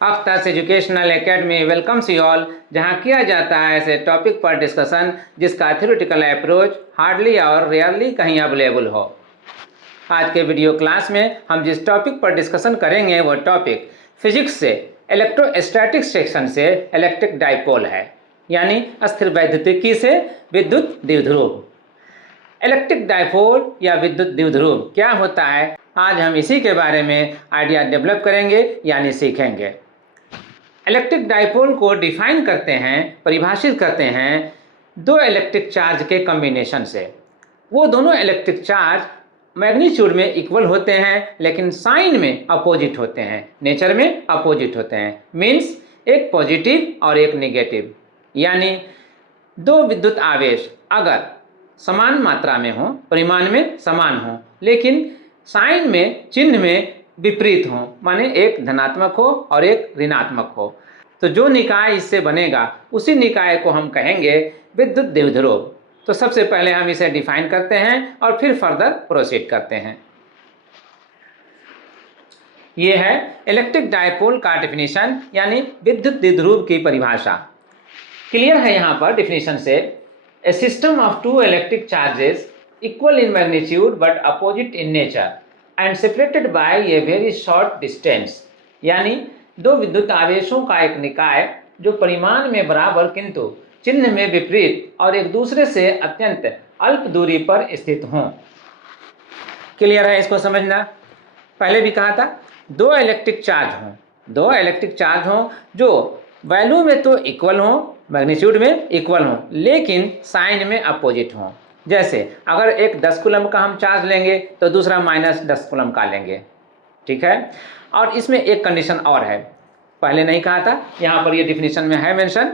अख्तर्स educational academy welcomes you all, जहां किया जाता है ऐसे टॉपिक पर डिस्कशन जिसका थ्योरेटिकल अप्रोच हार्डली और रेयरली कहीं अवेलेबल हो। आज के वीडियो क्लास में हम जिस टॉपिक पर डिस्कशन करेंगे वो टॉपिक फिजिक्स से इलेक्ट्रोस्टैटिक सेक्शन से इलेक्ट्रिक डाइपोल है, यानी अस्थिर वैद्युतिकी से विद्युत द्विध्रुव। इलेक्ट्रिक डाइपोल या विद्युत द्विध्रुव क्या होता है, आज हम इसी के बारे में आइडिया डेवलप करेंगे यानी सीखेंगे। इलेक्ट्रिक डाइपोल को डिफाइन करते हैं, परिभाषित करते हैं दो इलेक्ट्रिक चार्ज के कॉम्बिनेशन से। वो दोनों इलेक्ट्रिक चार्ज मैग्नीट्यूड में इक्वल होते हैं लेकिन साइन में अपोजिट होते हैं, नेचर में अपोजिट होते हैं। मीन्स एक पॉजिटिव और एक नेगेटिव, यानी दो विद्युत आवेश अगर समान मात्रा में हो, परिमाण में समान हो, लेकिन साइन में, चिन्ह में विपरीत हो, माने एक धनात्मक हो और एक ऋणात्मक हो, तो जो निकाय इससे बनेगा उसी निकाय को हम कहेंगे विद्युत द्विध्रुव। तो सबसे पहले हम इसे डिफाइन करते हैं और फिर फर्दर प्रोसीड करते हैं। ये है इलेक्ट्रिक डाइपोल का डिफिनीशन, यानी विद्युत द्विध्रुव की परिभाषा। क्लियर है यहाँ पर डिफिनीशन से, a system of two electric charges equal in magnitude but opposite in nature and separated by a very short distance, यानी दो विद्युत आवेशों का एक निकाय जो परिमाण में बराबर किंतु चिन्ह में विपरीत और एक दूसरे से अत्यंत अल्प दूरी पर स्थित हों। क्लियर है इसको समझना। पहले भी कहा था दो इलेक्ट्रिक चार्ज हों जो वैल्यू में तो इक्वल हों, मैग्नीट्यूड में इक्वल हों, लेकिन साइन में अपोजिट हों। जैसे अगर एक 10 कूलम का हम चार्ज लेंगे तो दूसरा -10 कूलम का लेंगे, ठीक है। और इसमें एक कंडीशन और है, पहले नहीं कहा था, यहाँ पर ये डिफिनीशन में है mention,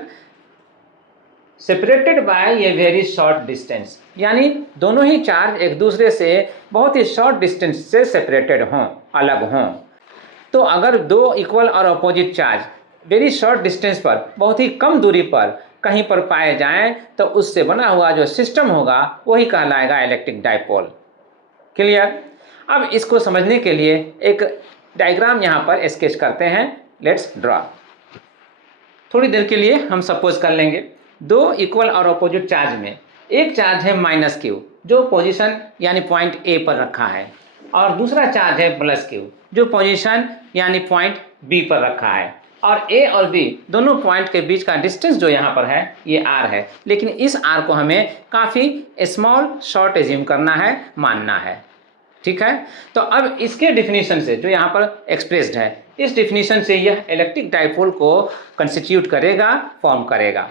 separated by a very short distance, यानी दोनों ही चार्ज एक दूसरे से बहुत ही शॉर्ट डिस्टेंस से सेपरेटेड हों, अलग हों। तो अगर दो इक्वल और opposite charge very short distance पर, बहुत ही कम दूरी पर कहीं पर पाए जाएं, तो उससे बना हुआ जो सिस्टम होगा वही कहलाएगा इलेक्ट्रिक डाइपोल। क्लियर। अब इसको समझने के लिए एक डायग्राम यहाँ पर स्केच करते हैं। Let's draw. थोड़ी देर के लिए हम सपोज कर लेंगे दो इक्वल और अपोजिट चार्ज में एक चार्ज है -Q जो पोजीशन यानी पॉइंट A पर रखा है, और दूसरा चार्ज है +Q जो पोजीशन यानी पॉइंट B पर रखा है। और A और B दोनों पॉइंट के बीच का डिस्टेंस जो यहाँ पर है ये R है, लेकिन इस R को हमें काफ़ी स्मॉल शॉर्ट एज्यूम करना है, मानना है, ठीक है। तो अब इसके डिफिनीशन से जो यहाँ पर एक्सप्रेस्ड है, इस डिफिनीशन से यह इलेक्ट्रिक डाइपोल को कंस्टिट्यूट करेगा, फॉर्म करेगा।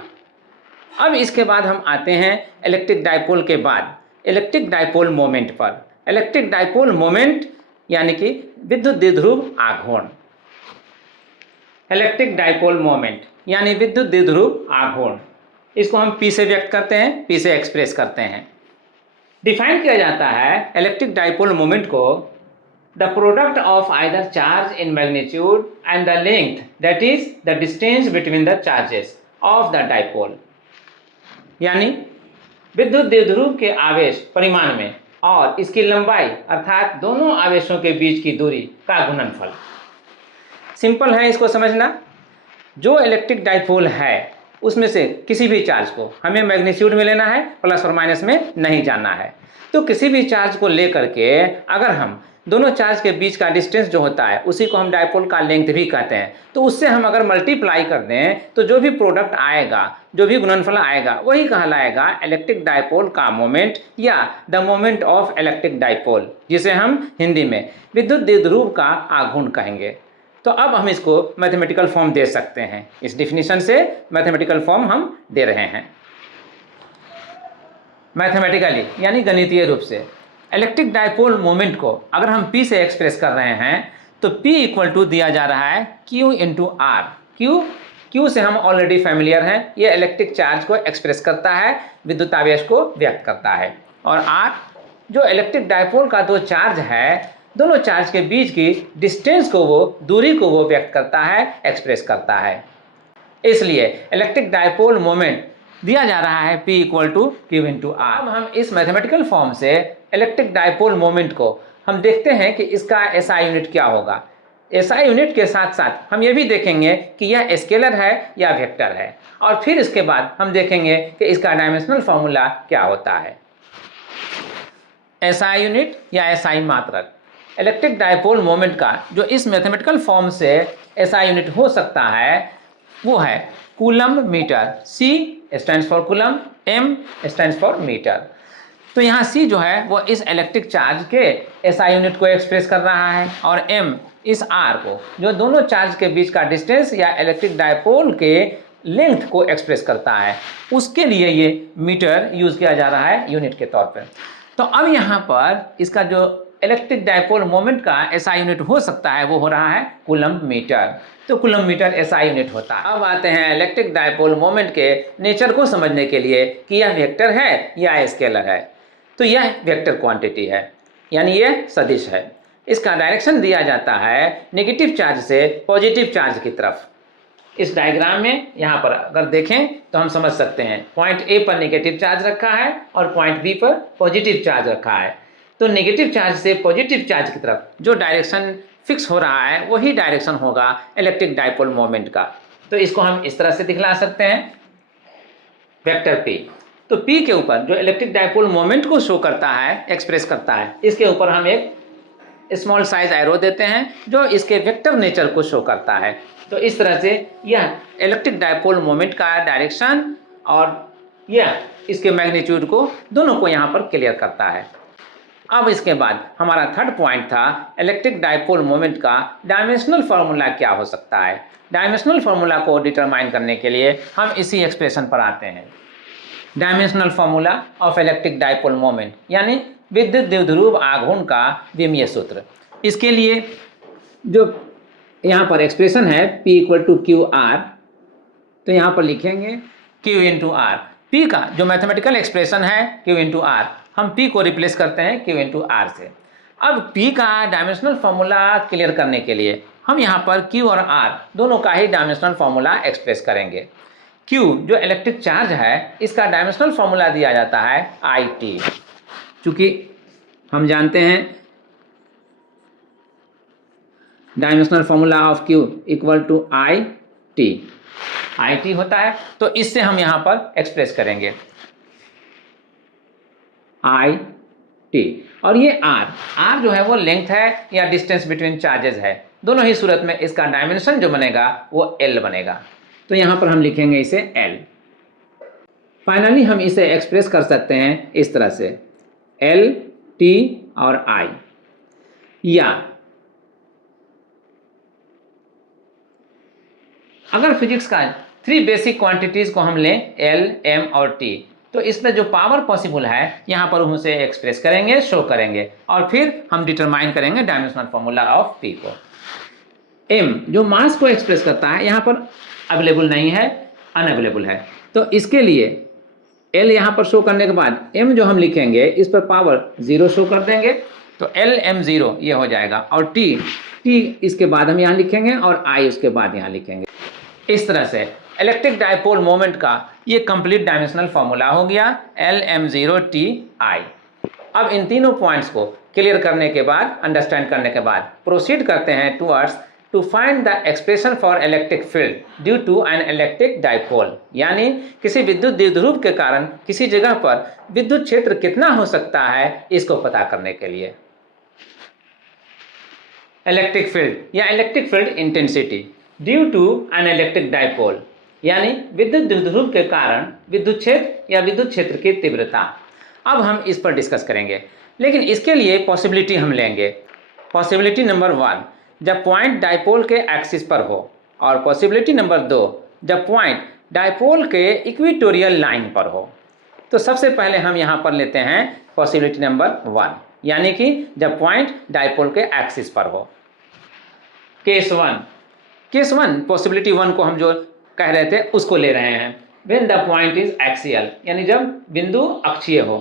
अब इसके बाद हम आते हैं इलेक्ट्रिक डाइपोल के बाद इलेक्ट्रिक डाइपोल मोमेंट पर। इलेक्ट्रिक डाइपोल मोमेंट यानी कि विद्युत द्विध्रुव आघूर्ण। इलेक्ट्रिक डाइपोल मोमेंट यानी विद्युत द्विध्रुव आघूर्ण, इसको हम P से व्यक्त करते हैं, P से एक्सप्रेस करते हैं। डिफाइन किया जाता है इलेक्ट्रिक डाइपोल मोमेंट को the product of either charge in magnitude and the length that is the distance between the charges of the dipole, यानी विद्युत द्विध्रुव के आवेश परिमाण में और इसकी लंबाई अर्थात दोनों आवेशों के बीच की दूरी का गुणनफल। सिंपल है इसको समझना। जो इलेक्ट्रिक डाइपोल है उसमें से किसी भी चार्ज को हमें मैग्नीट्यूड में लेना है, प्लस और माइनस में नहीं जाना है। तो किसी भी चार्ज को लेकर के अगर हम दोनों चार्ज के बीच का डिस्टेंस जो होता है उसी को हम डाइपोल का लेंथ भी कहते हैं, तो उससे हम अगर मल्टीप्लाई कर दें तो जो भी प्रोडक्ट आएगा, जो भी गुणनफल आएगा, वही कहलाएगा इलेक्ट्रिक डाइपोल का मोमेंट या the moment of electric dipole, जिसे हम हिंदी में विद्युत द्विध्रुव का आघूर्ण कहेंगे। तो अब हम इसको मैथमेटिकल फॉर्म दे सकते हैं, इस डिफिनीशन से मैथमेटिकल फॉर्म हम दे रहे हैं। मैथमेटिकली यानी गणितीय रूप से इलेक्ट्रिक डाइपोल मोमेंट को अगर हम P से एक्सप्रेस कर रहे हैं तो P इक्वल टू दिया जा रहा है Q इंटू R। Q से हम ऑलरेडी फैमिलियर हैं, ये इलेक्ट्रिक चार्ज को एक्सप्रेस करता है, विद्युत आवेश को व्यक्त करता है। और R जो इलेक्ट्रिक डाइपोल का दो चार्ज है, दोनों चार्ज के बीच की डिस्टेंस को, वो दूरी को वो व्यक्त करता है, एक्सप्रेस करता है। इसलिए इलेक्ट्रिक डाइपोल मोमेंट दिया जा रहा है P equal to Q into R। अब हम इस मैथमेटिकल फॉर्म से इलेक्ट्रिक डाइपोल मोमेंट को हम देखते हैं कि इसका SI यूनिट क्या होगा। एसआई यूनिट के साथ साथ हम ये भी देखेंगे कि यह स्केलर है या वेक्टर है, और फिर इसके बाद हम देखेंगे कि इसका डायमेंशनल फॉर्मूला क्या होता है। एसआई यूनिट या एसआई मात्रक, इलेक्ट्रिक डायपोल मोमेंट का जो इस मैथमेटिकल फॉर्म से एसआई यूनिट हो सकता है वो है coulomb metre. C stands for coulomb, M stands for metre. तो यहाँ C जो है वो इस इलेक्ट्रिक चार्ज के एसआई यूनिट को एक्सप्रेस कर रहा है, और M इस R को, जो दोनों चार्ज के बीच का डिस्टेंस या इलेक्ट्रिक डायपोल के लेंथ को एक्सप्रेस करता है, उसके लिए ये मीटर यूज किया जा रहा है यूनिट के तौर पर। तो अब यहाँ पर इसका जो इलेक्ट्रिक डायपोल मोमेंट का एसआई यूनिट हो सकता है वो हो रहा है कूलम्ब मीटर। तो कूलम्ब मीटर एसआई यूनिट होता है। अब आते हैं इलेक्ट्रिक डायपोल मोमेंट के नेचर को समझने के लिए कि यह वेक्टर है या स्केलर है। तो यह वेक्टर क्वांटिटी है, यानी यह सदिश है। इसका डायरेक्शन दिया जाता है नेगेटिव चार्ज से पॉजिटिव चार्ज की तरफ। इस डायग्राम में यहाँ पर अगर देखें तो हम समझ सकते हैं, पॉइंट ए पर नेगेटिव चार्ज रखा है और पॉइंट बी पर पॉजिटिव चार्ज रखा है। तो नेगेटिव चार्ज से पॉजिटिव चार्ज की तरफ जो डायरेक्शन फिक्स हो रहा है वही डायरेक्शन होगा इलेक्ट्रिक डायपोल मोमेंट का। तो इसको हम इस तरह से दिखला सकते हैं, वेक्टर P। तो P के ऊपर जो इलेक्ट्रिक डायपोल मोमेंट को शो करता है, एक्सप्रेस करता है, इसके ऊपर हम एक स्मॉल साइज एरो देते हैं जो इसके वेक्टर नेचर को शो करता है। तो इस तरह से यह इलेक्ट्रिक डायपोल मोमेंट का डायरेक्शन और यह इसके मैग्नीट्यूड को दोनों को यहाँ पर क्लियर करता है। अब इसके बाद हमारा थर्ड पॉइंट था इलेक्ट्रिक डायपोल मोमेंट का डायमेंशनल फार्मूला क्या हो सकता है। डायमेंशनल फार्मूला को डिटरमाइन करने के लिए हम इसी एक्सप्रेशन पर आते हैं। Dimensional formula of electric dipole moment, यानी विद्युत द्विध्रुव आघूर्ण का विमीय सूत्र। इसके लिए जो यहाँ पर एक्सप्रेशन है P = QR, तो यहाँ पर लिखेंगे Q × R। P का जो मैथमेटिकल एक्सप्रेशन है Q × R, हम P को रिप्लेस करते हैं Q × R से। अब P का डायमेंशनल फार्मूला क्लियर करने के लिए हम यहाँ पर Q और R दोनों का ही डायमेंशनल फार्मूला एक्सप्रेस करेंगे। Q जो इलेक्ट्रिक चार्ज है, इसका डायमेंशनल फार्मूला दिया जाता है IT। चूँकि हम जानते हैं dimensional formula of Q = IT होता है, तो इससे हम यहाँ पर एक्सप्रेस करेंगे IT। और ये R जो है वो लेंथ है या डिस्टेंस बिटवीन चार्जेस है। दोनों ही सूरत में इसका डायमेंशन जो बनेगा वो L बनेगा। तो यहाँ पर हम लिखेंगे इसे L। फाइनली हम इसे एक्सप्रेस कर सकते हैं इस तरह से L, T और I। या अगर फिजिक्स का 3 बेसिक क्वांटिटीज को हम लें L, M और T, तो इसमें जो पावर पॉसिबल है यहाँ पर हम उसे एक्सप्रेस करेंगे, शो करेंगे, और फिर हम डिटरमाइन करेंगे डायमेंशनल फार्मूला ऑफ P को। M जो मास को एक्सप्रेस करता है यहाँ पर अवेलेबल नहीं है, अनअवेलेबल है। तो इसके लिए L यहाँ पर शो करने के बाद M जो हम लिखेंगे इस पर पावर 0 शो कर देंगे, तो LM0 ये हो जाएगा। और T इसके बाद हम यहाँ लिखेंगे और I उसके बाद यहाँ लिखेंगे। इस तरह से इलेक्ट्रिक डायपोल मोमेंट का ये कंप्लीट डायमेंशनल फार्मूला हो गया LM0TI। अब इन तीनों पॉइंट्स को क्लियर करने के बाद, अंडरस्टैंड करने के बाद प्रोसीड करते हैं towards to find the expression for electric field due to an electric dipole, यानी किसी विद्युत द्विध्रुव के कारण किसी जगह पर विद्युत क्षेत्र कितना हो सकता है इसको पता करने के लिए। इलेक्ट्रिक फील्ड या electric field intensity due to an electric dipole, यानी विद्युत द्विध्रुव के कारण विद्युत क्षेत्र या विद्युत क्षेत्र की तीव्रता। अब हम इस पर डिस्कस करेंगे, लेकिन इसके लिए पॉसिबिलिटी हम लेंगे। पॉसिबिलिटी नंबर 1, जब पॉइंट डायपोल के एक्सिस पर हो, और पॉसिबिलिटी नंबर 2, जब पॉइंट डायपोल के इक्वेटोरियल लाइन पर हो। तो सबसे पहले हम यहाँ पर लेते हैं पॉसिबिलिटी नंबर 1, यानी कि जब पॉइंट डायपोल के एक्सिस पर हो। केस 1 पॉसिबिलिटी 1 को हम जो कह रहे थे उसको ले रहे हैं। When the point is axial, यानी जब बिंदु अक्षीय हो।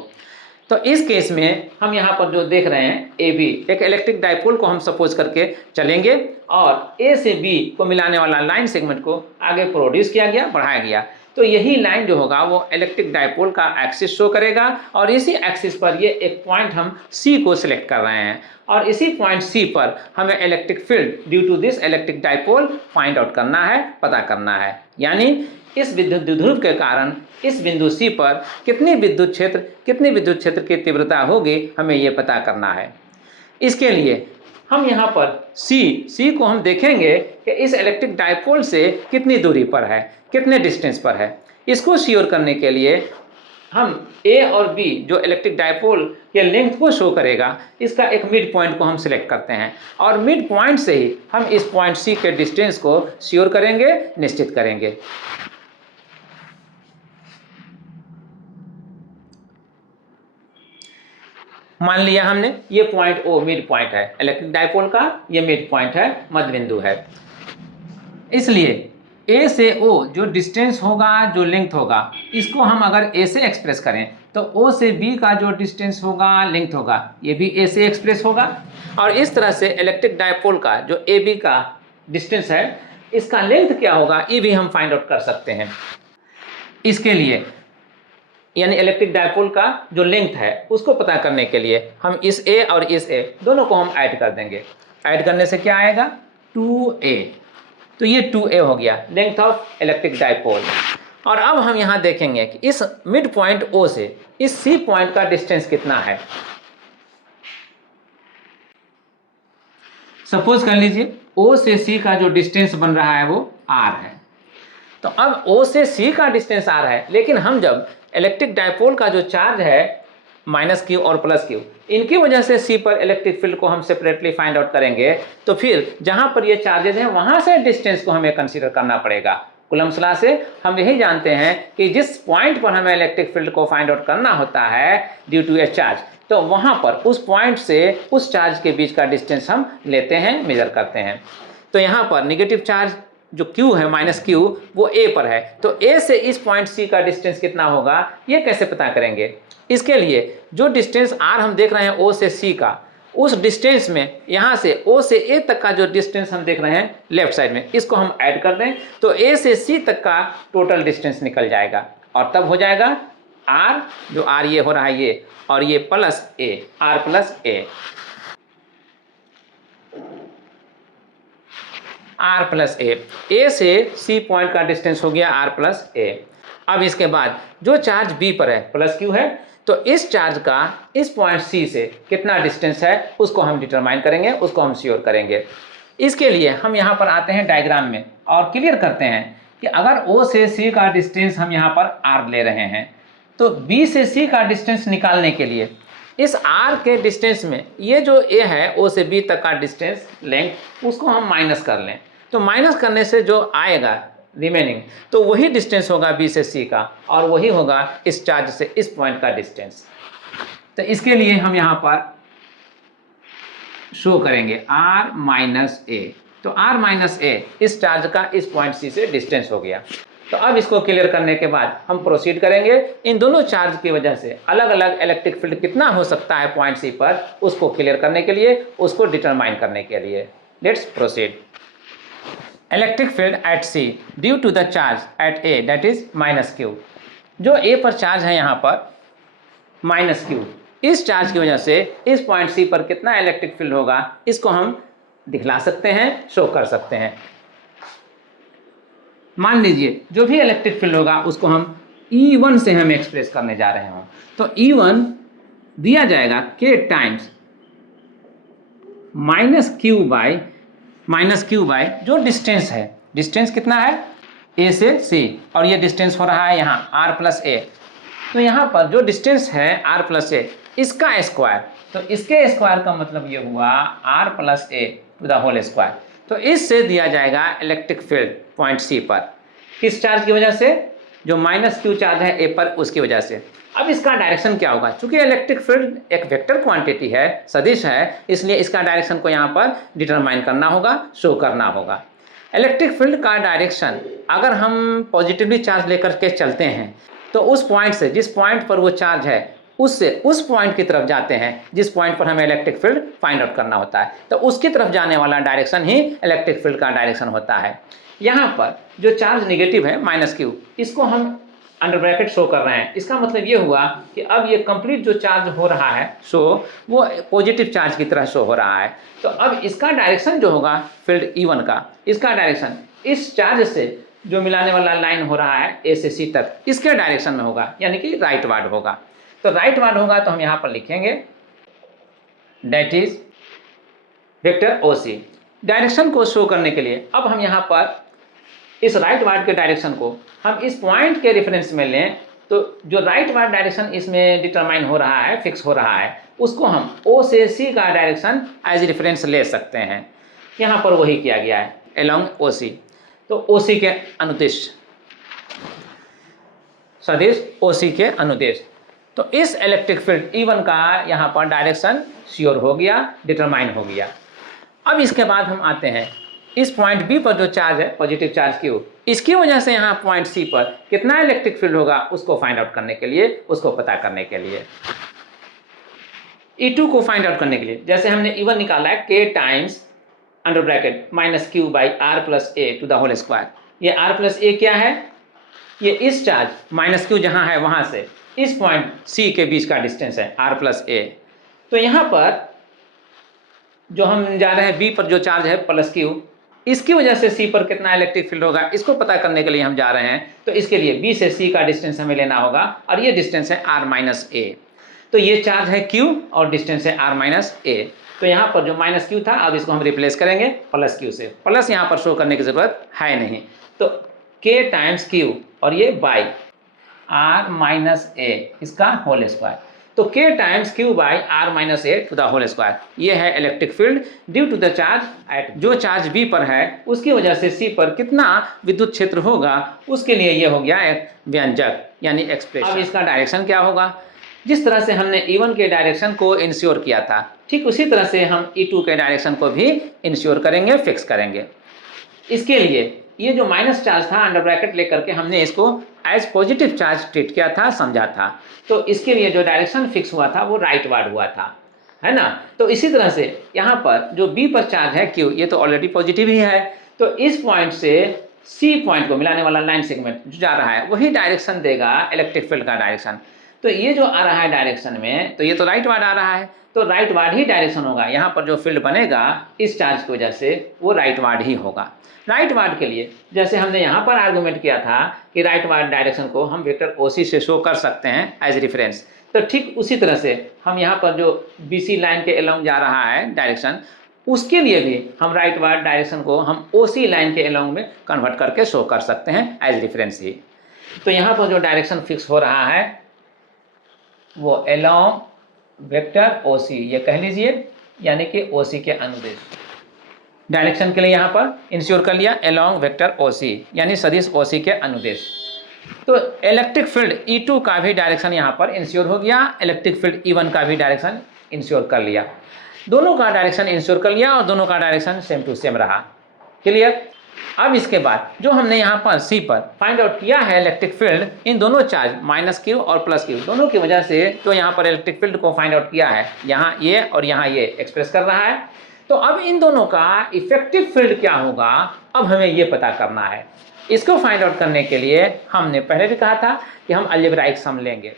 तो इस केस में हम यहाँ पर जो देख रहे हैं AB, एक इलेक्ट्रिक डायपोल को हम सपोज करके चलेंगे और A से B को मिलाने वाला लाइन सेगमेंट को आगे प्रोड्यूस किया गया, बढ़ाया गया। तो यही लाइन जो होगा वो इलेक्ट्रिक डायपोल का एक्सिस शो करेगा और इसी एक्सिस पर ये एक पॉइंट हम सी को सिलेक्ट कर रहे हैं और इसी पॉइंट सी पर हमें electric field due to this electric dipole find out करना है, पता करना है। यानी इस विद्युत द्विध्रुव के कारण इस बिंदु सी पर कितनी विद्युत क्षेत्र की तीव्रता होगी, हमें ये पता करना है। इसके लिए हम यहाँ पर सी को हम देखेंगे कि इस इलेक्ट्रिक डायपोल से कितनी दूरी पर है, कितने डिस्टेंस पर है। इसको श्योर करने के लिए हम ए और बी जो इलेक्ट्रिक डायपोल के लेंथ को शो करेगा, इसका एक मिड पॉइंट को हम सिलेक्ट करते हैं और मिड पॉइंट से ही हम इस पॉइंट सी के डिस्टेंस को श्योर करेंगे, निश्चित करेंगे। मान लिया हमने ये पॉइंट ओ मिड पॉइंट है इलेक्ट्रिक डायपोल का, ये मिड पॉइंट है, मध्य बिंदु है। इसलिए ए से ओ जो डिस्टेंस होगा, जो लेंथ होगा, इसको हम अगर ए से एक्सप्रेस करें तो ओ से बी का जो डिस्टेंस होगा, लेंथ होगा, ये भी ए से एक्सप्रेस होगा। और इस तरह से इलेक्ट्रिक डायपोल का जो ए बी का डिस्टेंस है, इसका लेंथ क्या होगा, ये भी हम फाइंड आउट कर सकते हैं। इसके लिए यानी इलेक्ट्रिक डायपोल का जो लेंथ है उसको पता करने के लिए हम इस ए और इस ए दोनों को हम ऐड कर देंगे। ऐड करने से क्या आएगा, 2a। तो ये 2a हो गया लेंथ ऑफ इलेक्ट्रिक डायपोल। और अब हम यहाँ देखेंगे कि इस मिड पॉइंट O से इस C पॉइंट का डिस्टेंस कितना है। सपोज कर लीजिए O से C का जो डिस्टेंस बन रहा है वो R है। तो अब O से C का डिस्टेंस R है, लेकिन हम जब इलेक्ट्रिक डायपोल का जो चार्ज है -q और +q, इनकी वजह से C पर इलेक्ट्रिक फील्ड को हम सेपरेटली फाइंड आउट करेंगे, तो फिर जहां पर ये चार्जेस हैं वहां से डिस्टेंस को हमें कंसीडर करना पड़ेगा। कूलम्ब्स लॉ से हम यही जानते हैं कि जिस पॉइंट पर हमें इलेक्ट्रिक फील्ड को फाइंड आउट करना होता है ड्यू टू ए चार्ज, तो वहां पर उस पॉइंट से उस चार्ज के बीच का डिस्टेंस हम लेते हैं, मेजर करते हैं। तो यहाँ पर निगेटिव चार्ज जो Q है -q वो A पर है, तो A से इस पॉइंट C का डिस्टेंस कितना होगा, ये कैसे पता करेंगे। इसके लिए जो डिस्टेंस R हम देख रहे हैं O से C का, उस डिस्टेंस में यहाँ से O से A तक का जो डिस्टेंस हम देख रहे हैं लेफ्ट साइड में, इसको हम ऐड कर दें तो A से C तक का टोटल डिस्टेंस निकल जाएगा और तब हो जाएगा R, जो R ये हो रहा है ये, और ये plus A, R plus A, R plus A से C पॉइंट का डिस्टेंस हो गया R प्लस A। अब इसके बाद जो चार्ज B पर है +q है, तो इस चार्ज का इस पॉइंट C से कितना डिस्टेंस है उसको हम डिटरमाइन करेंगे, उसको हम श्योर करेंगे। इसके लिए हम यहाँ पर आते हैं डायग्राम में और क्लियर करते हैं कि अगर O से C का डिस्टेंस हम यहाँ पर R ले रहे हैं, तो B से C का डिस्टेंस निकालने के लिए इस R के डिस्टेंस में ये जो A है O से B तक का डिस्टेंस लेंथ, उसको हम माइनस कर लें, तो माइनस करने से जो आएगा रिमेनिंग, तो वही डिस्टेंस होगा B से C का और वही होगा इस चार्ज से इस पॉइंट का डिस्टेंस। तो इसके लिए हम यहाँ पर शो करेंगे R - A, तो R - A इस चार्ज का इस पॉइंट C से डिस्टेंस हो गया। तो अब इसको क्लियर करने के बाद हम प्रोसीड करेंगे इन दोनों चार्ज की वजह से अलग अलग इलेक्ट्रिक फील्ड कितना हो सकता है पॉइंट C पर, उसको क्लियर करने के लिए, उसको डिटरमाइन करने के लिए। Let's proceed. Electric field at C due to the charge at A that is -q। जो A पर चार्ज है यहाँ पर -q, इस चार्ज की वजह से इस पॉइंट C पर कितना इलेक्ट्रिक फील्ड होगा, इसको हम दिखला सकते हैं, शो कर सकते हैं। मान लीजिए जो भी इलेक्ट्रिक फील्ड होगा उसको हम E1 से हम एक्सप्रेस करने जा रहे हों, तो E1 दिया जाएगा K टाइम्स -q बाय जो डिस्टेंस है, डिस्टेंस कितना है A से C, और ये डिस्टेंस हो रहा है यहाँ R प्लस A। तो यहाँ पर जो डिस्टेंस है R प्लस A, इसका स्क्वायर, तो इसके स्क्वायर का मतलब ये हुआ R plus A to the whole square. तो इससे दिया जाएगा इलेक्ट्रिक फील्ड पॉइंट C पर, किस चार्ज की वजह से, जो -q चार्ज है A पर, उसकी वजह से। अब इसका डायरेक्शन क्या होगा, चूंकि इलेक्ट्रिक फील्ड एक वेक्टर क्वांटिटी है, सदिश है, इसलिए इसका डायरेक्शन को यहाँ पर डिटरमाइन करना होगा, शो करना होगा। इलेक्ट्रिक फील्ड का डायरेक्शन अगर हम पॉजिटिवली चार्ज लेकर के चलते हैं, तो उस पॉइंट से जिस पॉइंट पर वो चार्ज है उससे उस पॉइंट की तरफ जाते हैं जिस पॉइंट पर हमें इलेक्ट्रिक फील्ड फाइंड आउट करना होता है, तो उसकी तरफ जाने वाला डायरेक्शन ही इलेक्ट्रिक फील्ड का डायरेक्शन होता है। यहाँ पर जो चार्ज निगेटिव है -q, इसको हम अंडर ब्रैकेट शो कर रहे हैं। इसका मतलब ये हुआ कि अब ये कंप्लीट जो चार्ज हो रहा है वो पॉजिटिव चार्ज की तरह शो हो रहा है। तो अब इसका डायरेक्शन जो होगा फील्ड E1 का, इसका डायरेक्शन इस चार्ज से जो मिलाने वाला लाइन हो रहा है A से C तक, इसके डायरेक्शन में होगा, यानी कि राइट वार्ड होगा। तो राइट वार्ड होगा तो हम यहाँ पर लिखेंगे that is vector OC। Direction को शो करने के लिए अब हम यहाँ पर इस राइट वार्ड के डायरेक्शन को हम इस पॉइंट के रेफरेंस में लें, तो जो राइट वार्ड डायरेक्शन इसमें डिटरमाइन हो रहा है, फिक्स हो रहा है, उसको हम O से C का डायरेक्शन एज रेफरेंस ले सकते हैं। यहाँ पर वही किया गया है, अलोंग OC। तो OC के अनुदेश, सदिश OC के अनुदेश। तो इस इलेक्ट्रिक फील्ड E1 का यहाँ पर डायरेक्शन श्योर हो गया, डिटरमाइन हो गया। अब इसके बाद हम आते हैं इस पॉइंट B पर जो चार्ज है पॉजिटिव चार्ज Q, इसकी वजह से यहाँ पॉइंट C पर कितना इलेक्ट्रिक फील्ड होगा उसको फाइंड आउट करने के लिए, उसको पता करने के लिए, E2 को फाइंड आउट करने के लिए, जैसे हमने E1 निकाला है K times under bracket -q by r plus a to the whole square. ये r प्लस a क्या है? ये इस चार्ज -q जहाँ है वहाँ से इस पॉइंट C के बीच का डिस्टेंस है r प्लस a। तो यहाँ पर जो हम जा रहे हैं B पर जो चार्ज है +q, इसकी वजह से C पर कितना इलेक्ट्रिक फील्ड होगा इसको पता करने के लिए हम जा रहे हैं। तो इसके लिए B से C का डिस्टेंस हमें लेना होगा और ये डिस्टेंस है r माइनस a। तो ये चार्ज है Q और डिस्टेंस है r माइनस a। तो यहाँ पर जो -q था अब इसको हम रिप्लेस करेंगे +q से। प्लस यहाँ पर शो करने की ज़रूरत है नहीं, तो K टाइम्स Q और ये बाई r माइनस a इसका होल स्क्वायर। तो K times Q by r minus a to the whole square, ये है electric field due to the charge at, जो चार्ज B पर है उसकी वजह से C पर कितना विद्युत क्षेत्र होगा उसके लिए ये हो गया एक व्यंजक यानी एक्सप्रेशन। अब इसका डायरेक्शन क्या होगा? जिस तरह से हमने E1 के डायरेक्शन को इंश्योर किया था, ठीक उसी तरह से हम E2 के डायरेक्शन को भी इंश्योर करेंगे, फिक्स करेंगे। इसके लिए ये जो माइनस चार्ज था अंडर ब्रैकेट लेकर के हमने इसको एज पॉजिटिव चार्ज ट्रीट किया था, समझा था। तो इसके लिए जो डायरेक्शन फिक्स हुआ था वो राइट वार्ड हुआ था, है ना। तो इसी तरह से यहाँ पर जो B पर चार्ज है Q, ये तो ऑलरेडी पॉजिटिव ही है, तो इस पॉइंट से C पॉइंट को मिलाने वाला लाइन सेगमेंट जो जा रहा है वही डायरेक्शन देगा इलेक्ट्रिक फील्ड का डायरेक्शन। तो ये जो आ रहा है डायरेक्शन में, तो ये तो राइट वार्ड आ रहा है, तो राइट वार्ड ही डायरेक्शन होगा। यहाँ पर जो फील्ड बनेगा इस चार्ज की वजह से वो राइट वार्ड ही होगा। राइट वार्ड के लिए जैसे हमने यहाँ पर आर्गूमेंट किया था कि राइट वार्ड डायरेक्शन को हम वेक्टर OC से शो कर सकते हैं एज रेफरेंस, तो ठीक उसी तरह से हम यहाँ पर जो BC लाइन के अलोंग जा रहा है डायरेक्शन, उसके लिए भी हम राइट वार्ड डायरेक्शन को हम OC लाइन के अलोंग में कन्वर्ट करके शो कर सकते हैं एज रेफरेंस ही। तो यहाँ पर जो डायरेक्शन फिक्स हो रहा है वो अलोंग वेक्टर OC, ये कह लीजिए, यानी कि OC के अनुदेश। डायरेक्शन के लिए यहाँ पर इंश्योर कर लिया अलोंग वेक्टर OC, यानी सदिश OC के अनुदेश। तो इलेक्ट्रिक फील्ड E2 का भी डायरेक्शन यहाँ पर इंश्योर हो गया, इलेक्ट्रिक फील्ड E1 का भी डायरेक्शन इंश्योर कर लिया। दोनों का डायरेक्शन इंश्योर कर लिया और दोनों का डायरेक्शन सेम टू सेम रहा। क्लियर? अब इसके बाद जो हमने यहाँ पर C पर फाइंड आउट किया है इलेक्ट्रिक फील्ड, इन दोनों चार्ज -q और +q दोनों की वजह से जो यहाँ पर इलेक्ट्रिक फील्ड को फाइंड आउट किया है, यहाँ ये और यहाँ ये एक्सप्रेस कर रहा है। तो अब इन दोनों का इफेक्टिव फील्ड क्या होगा, अब हमें ये पता करना है। इसको फाइंड आउट करने के लिए हमने पहले भी कहा था कि हम अलजेब्राइक सम लेंगे।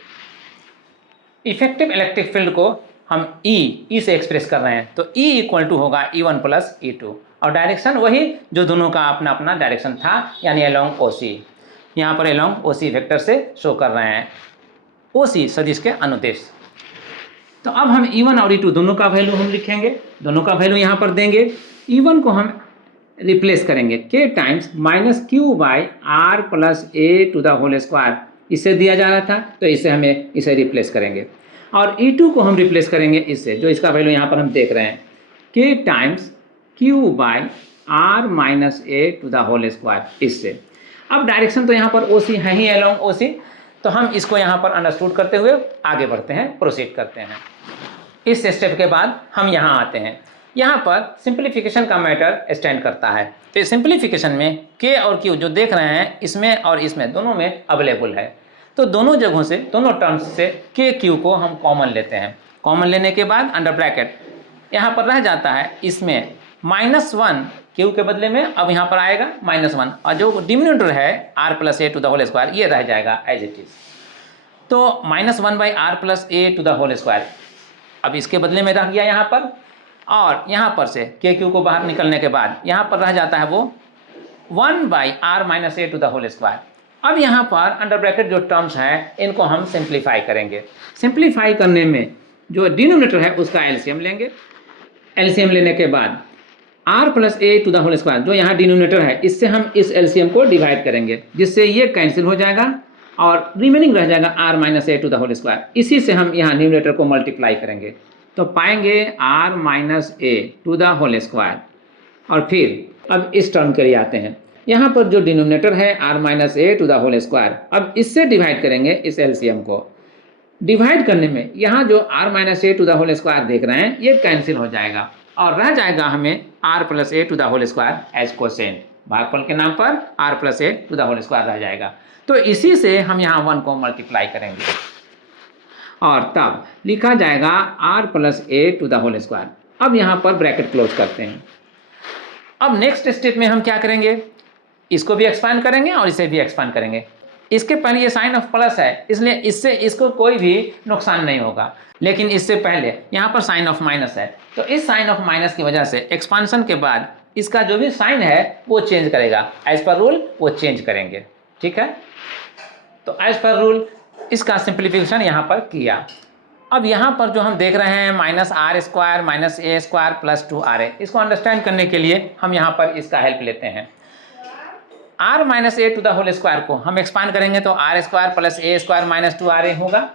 इफेक्टिव इलेक्ट्रिक फील्ड को हम E से एक्सप्रेस कर रहे हैं, तो E इक्वल टू होगा E1 प्लस E2 और डायरेक्शन वही जो दोनों का अपना अपना डायरेक्शन था, यानी अलोंग OC। यहाँ पर अलोंग OC वेक्टर से शो कर रहे हैं, OC सदिश के अनुदेश। तो अब हम E1 और E2 दोनों का वैल्यू हम लिखेंगे, दोनों का वैल्यू यहाँ पर देंगे। E1 को हम रिप्लेस करेंगे K times -q by r plus a to the whole square, इससे दिया जा रहा था, तो इसे हमें इसे रिप्लेस करेंगे। और E2 को हम रिप्लेस करेंगे इससे, जो इसका वैल्यू यहाँ पर हम देख रहे हैं K times q by r minus a to the whole square, इससे। अब डायरेक्शन तो यहाँ पर OC है ही अलोंग OC, तो हम इसको यहाँ पर अंडरस्टूड करते हुए आगे बढ़ते हैं, प्रोसीड करते हैं। इस स्टेप के बाद हम यहाँ आते हैं, यहाँ पर सिंप्लीफिकेशन का मैटर स्टैंड करता है। तो सिंप्लीफिकेशन में K और Q जो देख रहे हैं इसमें और इसमें दोनों में अवेलेबल है, तो दोनों जगहों से, दोनों टर्म्स से के क्यू को हम कॉमन लेते हैं। कॉमन लेने के बाद अंडर ब्रैकेट यहाँ पर रह जाता है, इसमें -1 क्यू के बदले में अब यहाँ पर आएगा -1, और जो डिनोमिनेटर है r+a² ये रह जाएगा एज इट इज। तो -1/r+a² अब इसके बदले में रह गया यहाँ पर, और यहाँ पर से के क्यू को बाहर निकलने के बाद यहाँ पर रह जाता है वो 1/r-a²। अब यहाँ पर अंडर ब्रैकेट जो टर्म्स हैं इनको हम सिंप्लीफाई करेंगे। सिंप्लीफाई करने में जो डिनोमिनेटर है उसका एलसीएम लेंगे। एलसीएम लेने के बाद r+a² जो यहाँ डिनोमिनेटर है इससे हम इस एलसीएम को डिवाइड करेंगे, जिससे ये कैंसिल हो जाएगा और रिमेनिंग रह जाएगा r-a²। इसी से हम यहाँ न्यूमरेटर को मल्टीप्लाई करेंगे तो पाएंगे r-a² और फिर अब इस टर्म के लिए आते हैं। यहाँ पर जो डिनोमिनेटर है r-a², अब इससे डिवाइड करेंगे इस एलसीएम को। डिवाइड करने में यहाँ जो r-a² देख रहे हैं ये कैंसिल हो जाएगा और रह जाएगा हमें r+a² एज कोसेंट। भागफल के नाम पर r+a² रह जाएगा। तो इसी से हम यहाँ 1 को मल्टीप्लाई करेंगे और तब लिखा जाएगा r+a²। अब यहाँ पर ब्रैकेट क्लोज करते हैं। अब नेक्स्ट स्टेप में हम क्या करेंगे, इसको भी एक्सपांड करेंगे और इसे भी एक्सपांड करेंगे। इसके पहले ये साइन ऑफ प्लस है, इसलिए इससे इसको कोई भी नुकसान नहीं होगा, लेकिन इससे पहले यहाँ पर साइन ऑफ माइनस है, तो इस साइन ऑफ माइनस की वजह से एक्सपांशन के बाद इसका जो भी साइन है वो चेंज करेगा। एज पर रूल वो चेंज करेंगे, ठीक है। तो एज पर रूल इसका सिंप्लीफिकेशन यहाँ पर किया। अब यहाँ पर जो हम देख रहे हैं -r² -a² + 2ra, इसको अंडरस्टैंड करने के लिए हम यहाँ पर इसका हेल्प लेते हैं। r-a² को हम एक्सपांड करेंगे तो r² + a² - 2ra होगा,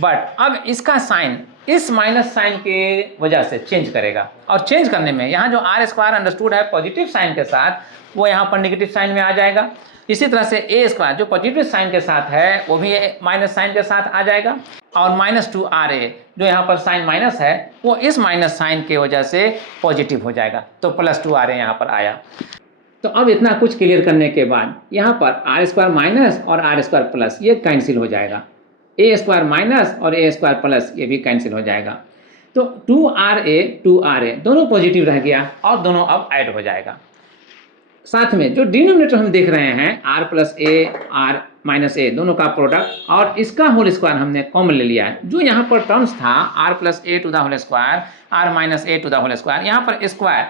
बट अब इसका साइन इस माइनस साइन के वजह से चेंज करेगा, और चेंज करने में यहाँ जो r² अंडरस्टूड है पॉजिटिव साइन के साथ, वो यहाँ पर नेगेटिव साइन में आ जाएगा। इसी तरह से a² जो पॉजिटिव साइन के साथ है वो भी माइनस साइन के साथ आ जाएगा, और -2ra जो यहाँ पर साइन माइनस है वो इस माइनस साइन के वजह से पॉजिटिव हो जाएगा, तो +2ra यहाँ पर आया। तो अब इतना कुछ क्लियर करने के बाद यहाँ पर r² माइनस और r² प्लस ये कैंसिल हो जाएगा, a² माइनस और a² प्लस ये भी कैंसिल हो जाएगा। तो 2ra दोनों पॉजिटिव रह गया और दोनों अब ऐड हो जाएगा। साथ में जो डिनोमिनेटर हम देख रहे हैं r+a दोनों का प्रोडक्ट और इसका होल स्क्वायर हमने कॉमन ले लिया है। जो यहाँ पर टर्म्स था r+a² r-a² यहाँ पर स्क्वायर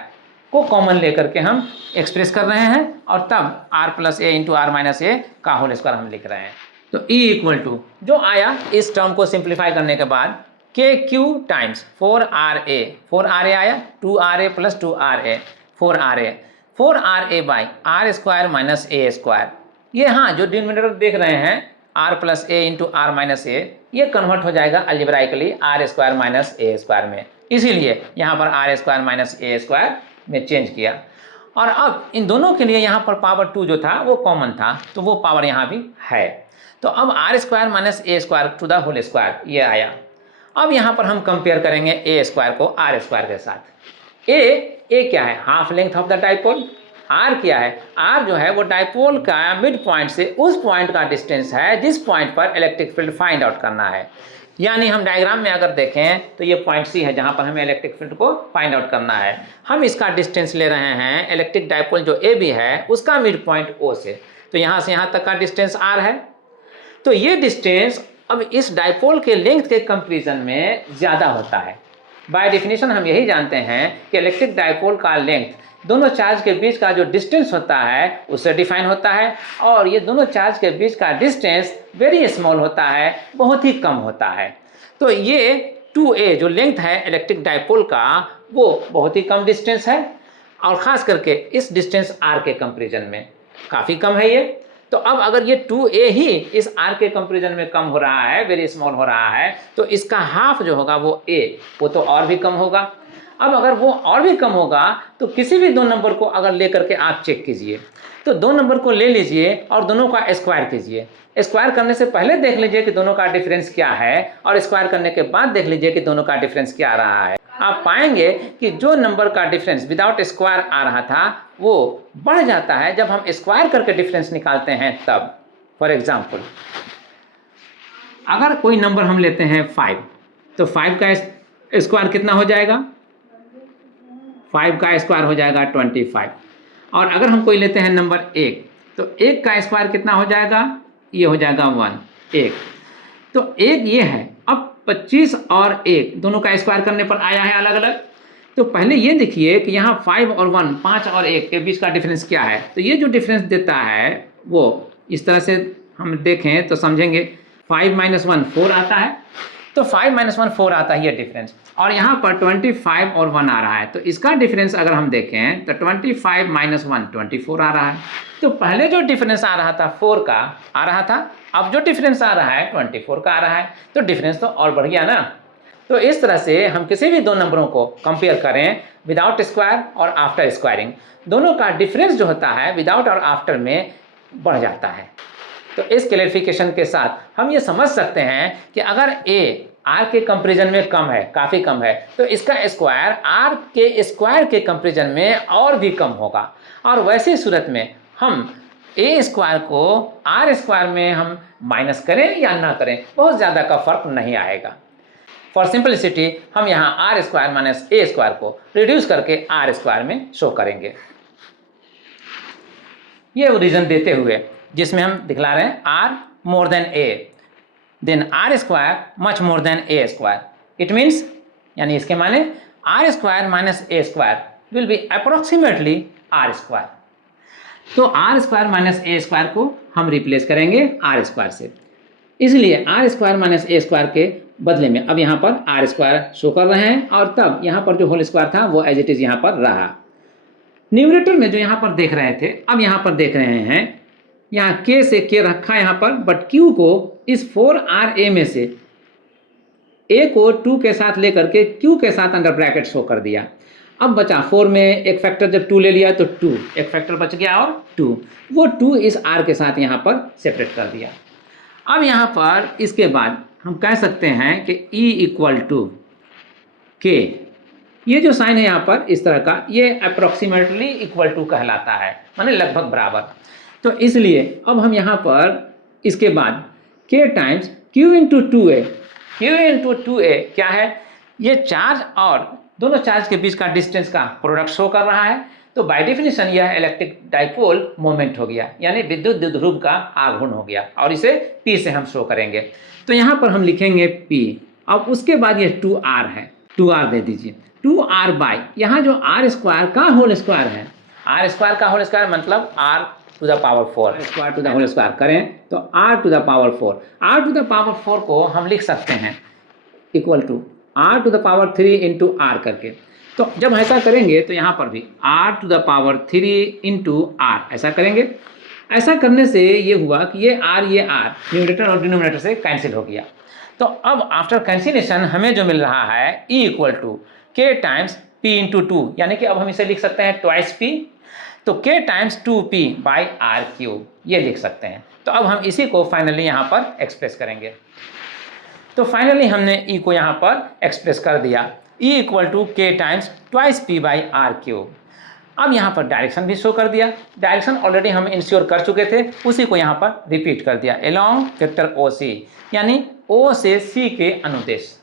को कॉमन लेकर के हम एक्सप्रेस कर रहे हैं, और तब r+a का होल स्क्वायर हम लिख रहे हैं। तो E जो आया इस टर्म को सिंप्लीफाई करने के बाद KQ टाइम्स 4ra आया, 2ra + 2ra 4ra/r² - a²। ये हाँ जो डिनोमिनेटर देख रहे हैं r+a ये कन्वर्ट हो जाएगा अलजेब्राइकली r² - a² में, इसीलिए यहाँ पर r² - a² में चेंज किया। और अब इन दोनों के लिए यहाँ पर पावर 2 जो था वो कॉमन था, तो वो पावर यहाँ भी है। तो अब r² - a² ये आया। अब यहाँ पर हम कंपेयर करेंगे a² को r² के साथ। a क्या है, half length of the dipole. r क्या है, r जो है वो डाइपोल का मिड पॉइंट से उस पॉइंट का डिस्टेंस है जिस पॉइंट पर इलेक्ट्रिक फील्ड फाइंड आउट करना है। यानी हम डायग्राम में अगर देखें तो ये पॉइंट C है जहाँ पर हमें इलेक्ट्रिक फील्ड को फाइंड आउट करना है। हम इसका डिस्टेंस ले रहे हैं इलेक्ट्रिक डाइपोल जो AB है उसका मिड पॉइंट O से, तो यहाँ से यहाँ तक का डिस्टेंस r है। तो ये डिस्टेंस अब इस डाइपोल के लेंथ के कंपैरिजन में ज़्यादा होता है। बाय डेफिनेशन हम यही जानते हैं कि इलेक्ट्रिक डाइपोल का लेंथ दोनों चार्ज के बीच का जो डिस्टेंस होता है उससे डिफाइन होता है, और ये दोनों चार्ज के बीच का डिस्टेंस वेरी स्मॉल होता है, बहुत ही कम होता है। तो ये 2a जो लेंथ है इलेक्ट्रिक डाइपोल का वो बहुत ही कम डिस्टेंस है, और ख़ास करके इस डिस्टेंस r के कंपैरिजन में काफ़ी कम है ये। तो अब अगर ये 2a ही इस r के कंपैरिजन में कम हो रहा है, वेरी स्मॉल हो रहा है, तो इसका हाफ जो होगा वो a वो तो और भी कम होगा। अब अगर वो और भी कम होगा तो किसी भी दो नंबर को अगर लेकर के आप चेक कीजिए, तो दो नंबर को ले लीजिए और दोनों का स्क्वायर कीजिए। स्क्वायर करने से पहले देख लीजिए कि दोनों का डिफरेंस क्या है, और स्क्वायर करने के बाद देख लीजिए कि दोनों का डिफरेंस क्या आ रहा है। आप पाएंगे कि जो नंबर का डिफरेंस विदाउट स्क्वायर आ रहा था वो बढ़ जाता है जब हम स्क्वायर करके डिफरेंस निकालते हैं तब। फॉर एग्जाम्पल अगर कोई नंबर हम लेते हैं 5, तो 5 का स्क्वायर कितना हो जाएगा? 5 का स्क्वायर हो जाएगा 25। और अगर हम कोई लेते हैं नंबर 1, तो 1 का स्क्वायर कितना हो जाएगा? ये हो जाएगा 1। तो 1 ये है। अब 25 और 1 दोनों का स्क्वायर करने पर आया है अलग अलग। तो पहले ये देखिए कि यहाँ 5 और 1, 5 और 1 के बीच का डिफरेंस क्या है। तो ये जो डिफरेंस देता है वो इस तरह से हम देखें तो समझेंगे। 5 - 1 4 आता है, तो 5 - 1 4 आता है ये डिफरेंस। और यहाँ पर 25 और 1 आ रहा है, तो इसका डिफरेंस अगर हम देखें तो 25 - 1 24 आ रहा है। तो पहले जो डिफरेंस आ रहा था 4 का आ रहा था, अब जो डिफरेंस आ रहा है 24 का आ रहा है। तो डिफरेंस तो और बढ़ गया ना। तो इस तरह से हम किसी भी दो नंबरों को कंपेयर करें विदाउट स्क्वायर और आफ्टर स्क्वायरिंग, दोनों का डिफरेंस जो होता है विदाउट और आफ्टर में बढ़ जाता है। तो इस क्लैरिफिकेशन के साथ हम ये समझ सकते हैं कि अगर a r के कंपेरिजन में कम है, काफ़ी कम है, तो इसका स्क्वायर r के स्क्वायर के कंपेरिजन में और भी कम होगा। और वैसी सूरत में हम a स्क्वायर को r स्क्वायर में हम माइनस करें या ना करें, बहुत ज़्यादा का फर्क नहीं आएगा। फॉर सिंपलिसिटी हम यहाँ r square minus a square को रिड्यूस करके r स्क्वायर में शो करेंगे। ये रीजन देते हुए जिसमें हम दिखला रहे हैं r more than a, then r square much more than a square. It means यानी इसके माने r square minus a square will be approximately r square. तो r square minus a square को हम रिप्लेस करेंगे r स्क्वायर से, इसलिए r square minus a square के बदले में अब यहाँ पर r स्क्वायर शो कर रहे हैं, और तब यहाँ पर जो होल स्क्वायर था वो एज इट इज यहाँ पर रहा। न्यूमरेटर में जो यहाँ पर देख रहे थे, अब यहाँ पर देख रहे हैं यहाँ k से k रखा यहाँ पर, बट q को इस 4ra में से a को 2 के साथ लेकर के q के साथ अंडर ब्रैकेट शो कर दिया। अब बचा 4 में एक फैक्टर जब 2 ले लिया तो 2, एक फैक्टर बच गया और 2, वो 2 इस r के साथ यहाँ पर सेपरेट कर दिया। अब यहाँ पर इसके बाद हम कह सकते हैं कि e = k, ये जो साइन है यहाँ पर इस तरह का, ये अप्रोक्सीमेटली इक्वल टू कहलाता है, माने लगभग बराबर। तो इसलिए अब हम यहाँ पर इसके बाद k times q × 2a, q × 2a क्या है? ये चार्ज और दोनों चार्ज के बीच का डिस्टेंस का प्रोडक्ट शो कर रहा है। तो बाय डेफिनेशन यह इलेक्ट्रिक डाइपोल मोमेंट हो गया, यानी विद्युत द्विध्रुव का आघूर्ण हो गया, और इसे p से हम शो करेंगे। तो यहाँ पर हम लिखेंगे p। अब उसके बाद ये 2r है, 2r दे दीजिए, 2r बाई यहाँ जो r स्क्वायर का होल स्क्वायर है, r स्क्वायर का होल स्क्वायर मतलब r to the power 4, square to the whole square करें तो r to the power 4, r to the power 4 को हम लिख सकते हैं equal to r to the power 3 into r करके। तो जब ऐसा करेंगे तो यहाँ पर भी r to the power 3 into r ऐसा करेंगे। ऐसा करने से ये हुआ कि ये r न्यूमरेटर और डिनोमिनेटर से कैंसिल हो गया। तो अब आफ्टर कैंसिलेशन हमें जो मिल रहा है e = k times p into 2, यानी कि अब हम इसे लिख सकते हैं ट्वाइस p, तो k times 2p by r³ ये लिख सकते हैं। तो अब हम इसी को फाइनली यहाँ पर एक्सप्रेस करेंगे। तो फाइनली हमने e को यहाँ पर एक्सप्रेस कर दिया, e = k times twice p by r³। अब यहाँ पर डायरेक्शन भी शो कर दिया, डायरेक्शन ऑलरेडी हम इंश्योर कर चुके थे, उसी को यहाँ पर रिपीट कर दिया एलॉन्ग वेक्टर OC, यानी O से C के अनुदेश।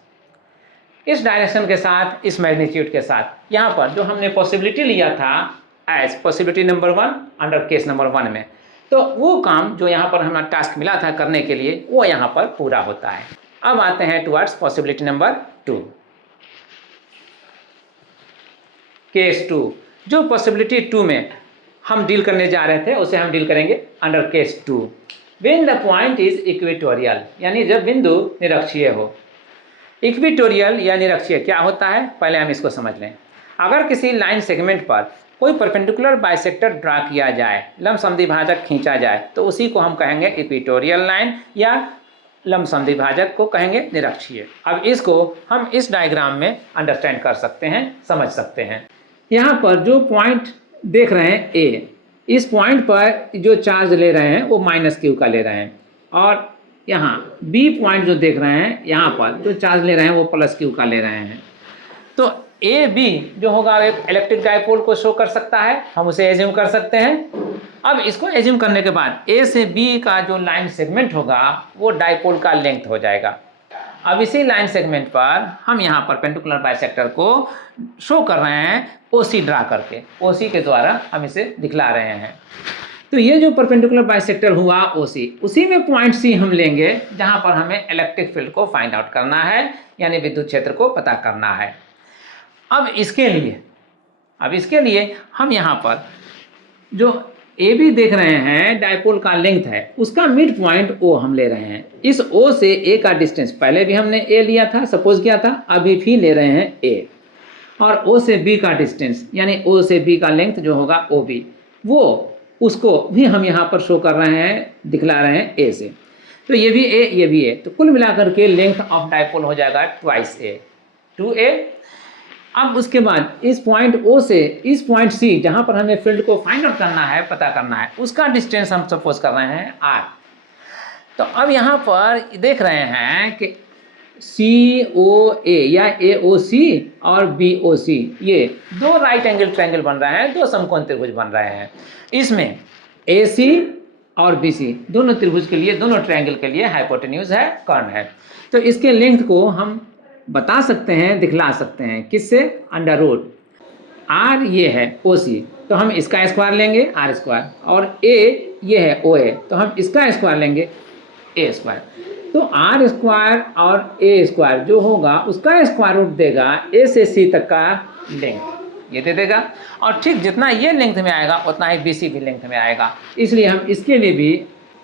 इस डायरेक्शन के साथ, इस मैग्नीट्यूड के साथ, यहाँ पर जो हमने पॉसिबिलिटी लिया था as possibility number 1 under case number 1 में, तो वो काम जो यहाँ पर हमें टास्क मिला था करने के लिए वो यहाँ पर पूरा होता है। अब आते हैं टुवर्ड्स पॉसिबिलिटी नंबर 2, केस 2। जो पॉसिबिलिटी 2 में हम डील करने जा रहे थे उसे हम डील करेंगे under case 2। When the point is equatorial, यानी जब बिंदु निरक्षीय हो। इक्वेटोरियल या निरक्षीय क्या होता है, पहले हम इसको समझ लें। अगर किसी लाइन सेगमेंट पर कोई परपेंडिकुलर बाइसेक्टर ड्रा किया जाए, लंबसमद्विभाजक खींचा जाए, तो उसी को हम कहेंगे इक्वेटोरियल लाइन, या लंबसमद्विभाजक को कहेंगे निरक्षीय। अब इसको हम इस डायग्राम में अंडरस्टैंड कर सकते हैं, समझ सकते हैं। यहाँ पर जो पॉइंट देख रहे हैं A, इस पॉइंट पर जो चार्ज ले रहे हैं वो -q का ले रहे हैं, और यहाँ B पॉइंट जो देख रहे हैं यहाँ पर जो चार्ज ले रहे हैं वो +q का ले रहे हैं। तो ए बी जो होगा एक इलेक्ट्रिक डाइपोल को शो कर सकता है, हम उसे एज्यूम कर सकते हैं। अब इसको एज्यूम करने के बाद ए से बी का जो लाइन सेगमेंट होगा वो डाइपोल का लेंथ हो जाएगा। अब इसी लाइन सेगमेंट पर हम यहाँ परपेंडिकुलर बाइसेक्टर को शो कर रहे हैं ओसी ड्रा करके, ओसी के द्वारा हम इसे दिखला रहे हैं। तो ये जो परपेंडिकुलर बाइसेक्टर हुआ ओसी, उसी में पॉइंट सी हम लेंगे जहाँ पर हमें इलेक्ट्रिक फील्ड को फाइंड आउट करना है, यानी विद्युत क्षेत्र को पता करना है। अब इसके लिए हम यहाँ पर जो ए बी देख रहे हैं डाइपोल का लेंथ है, उसका मिड पॉइंट ओ हम ले रहे हैं। इस ओ से ए का डिस्टेंस पहले भी हमने ए लिया था, सपोज किया था, अभी भी ले रहे हैं ए। और ओ से बी का डिस्टेंस यानी ओ से बी का लेंथ जो होगा ओ बी, वो उसको भी हम यहाँ पर शो कर रहे हैं, दिखला रहे हैं ए से। तो ये भी ए, ये भी ए, तो कुल मिलाकर के लेंथ ऑफ डाइपोल हो जाएगा ट्वाइस ए, 2a। अब उसके बाद इस पॉइंट ओ से इस पॉइंट सी जहाँ पर हमें फील्ड को फाइंड आउट करना है, पता करना है, उसका डिस्टेंस हम सपोज कर रहे हैं r। तो अब यहाँ पर देख रहे हैं कि COA या AOC और BOC ये दो राइट एंगल ट्रायंगल बन रहे हैं, दो समकोण त्रिभुज बन रहे हैं। इसमें AC और BC दोनों त्रिभुज के लिए, दोनों ट्रायंगल के लिए हाइपोटेन्यूज है, कर्ण है। तो इसके लेंथ को हम बता सकते हैं, दिखला सकते हैं, किससे? अंडर रूट R ये है OC, तो हम इसका स्क्वायर लेंगे R स्क्वायर, और A ये है OA, तो हम इसका स्क्वायर लेंगे A स्क्वायर। तो R स्क्वायर और A स्क्वायर जो होगा उसका स्क्वायर रूट देगा A से C तक का लेंथ, ये दे देगा। और ठीक जितना ये लेंथ में आएगा उतना ही BC भी लेंथ में आएगा, इसलिए हम इसके लिए भी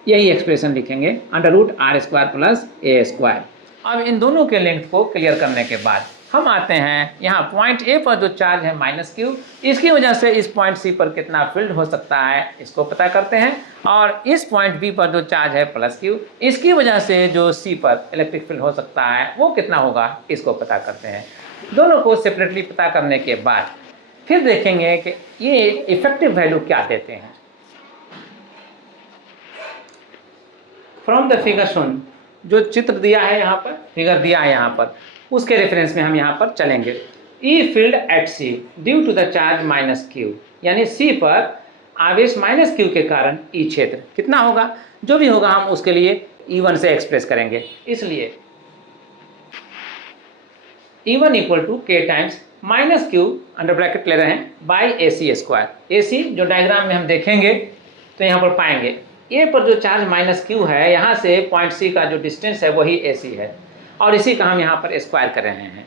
यही एक्सप्रेशन लिखेंगे, under root R square plus A square. अब इन दोनों के लेंथ को क्लियर करने के बाद हम आते हैं यहाँ पॉइंट ए पर जो चार्ज है -q, इसकी वजह से इस पॉइंट सी पर कितना फील्ड हो सकता है इसको पता करते हैं। और इस पॉइंट बी पर जो चार्ज है +q, इसकी वजह से जो सी पर इलेक्ट्रिक फील्ड हो सकता है वो कितना होगा इसको पता करते हैं। दोनों को सेपरेटली पता करने के बाद फिर देखेंगे कि ये इफेक्टिव वैल्यू क्या देते हैं। फ्रॉम द फिगर शोन, जो चित्र दिया है यहाँ पर, फिगर दिया है यहाँ पर, उसके रेफरेंस में हम यहाँ पर चलेंगे। E field at C due to the charge -q, यानी सी पर आवेश -q के कारण ई क्षेत्र कितना होगा, जो भी होगा हम उसके लिए E1 से एक्सप्रेस करेंगे। इसलिए E1 equal to k times -q under bracket ले रहे हैं बाई AC स्क्वायर। AC जो डायग्राम में हम देखेंगे तो यहाँ पर पाएंगे ए पर जो चार्ज -q है, यहाँ से पॉइंट सी का जो डिस्टेंस है वही AC है, और इसी का हम यहाँ पर स्क्वायर कर रहे हैं।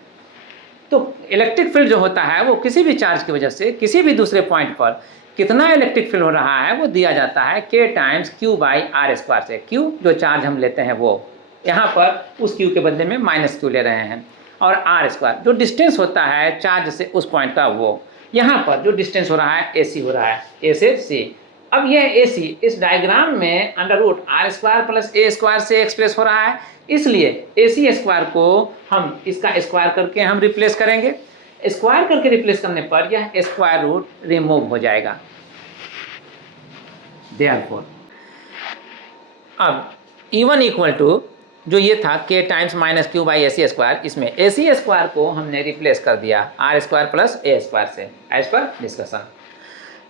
तो इलेक्ट्रिक फील्ड जो होता है वो किसी भी चार्ज की वजह से किसी भी दूसरे पॉइंट पर कितना इलेक्ट्रिक फील्ड हो रहा है वो दिया जाता है k times q by R square से। q जो चार्ज हम लेते हैं वो, यहाँ पर उस q के बदले में -q ले रहे हैं, और R स्क्वायर जो डिस्टेंस होता है चार्ज से उस पॉइंट का, वो यहाँ पर जो डिस्टेंस हो रहा है AC हो रहा है, A से C। अब यह AC इस डायग्राम में under root R square plus A square से एक्सप्रेस हो रहा है, इसलिए AC स्क्वायर को हम इसका स्क्वायर करके हम रिप्लेस करेंगे। स्क्वायर करके रिप्लेस करने पर यह स्क्वायर रूट रिमूव हो जाएगा। देयरफॉर अब E1 इक्वल टू जो ये था k times -q by AC square, इसमें AC स्क्वायर को हमने रिप्लेस कर दिया R square plus A square से, एज पर डिस्कशन।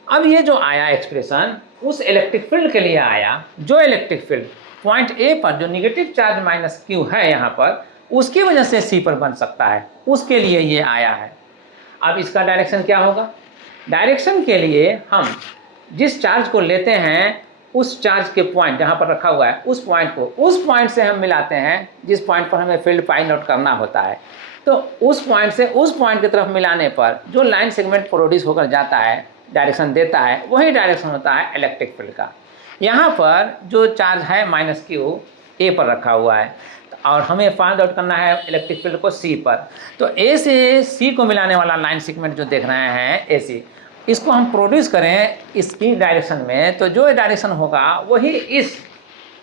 अब ये जो आया एक्सप्रेशन उस इलेक्ट्रिक फील्ड के लिए आया, जो इलेक्ट्रिक फील्ड पॉइंट ए पर जो निगेटिव चार्ज -q है यहाँ पर, उसकी वजह से सी पर बन सकता है, उसके लिए ये आया है। अब इसका डायरेक्शन क्या होगा? डायरेक्शन के लिए हम जिस चार्ज को लेते हैं उस चार्ज के पॉइंट जहाँ पर रखा हुआ है उस पॉइंट को उस पॉइंट से हम मिलाते हैं जिस पॉइंट पर हमें फील्ड फाइंड आउट करना होता है। तो उस पॉइंट से उस पॉइंट की तरफ मिलाने पर जो लाइन सेगमेंट प्रोड्यूस होकर जाता है, डायरेक्शन देता है, वही डायरेक्शन होता है इलेक्ट्रिक फील्ड का। यहाँ पर जो चार्ज है -q ए पर रखा हुआ है, और हमें फाइंड आउट करना है इलेक्ट्रिक फील्ड को सी पर। तो ए से सी को मिलाने वाला लाइन सेगमेंट जो देख रहे हैं AC, इसको हम प्रोड्यूस करें इसकी डायरेक्शन में, तो जो डायरेक्शन होगा वही इस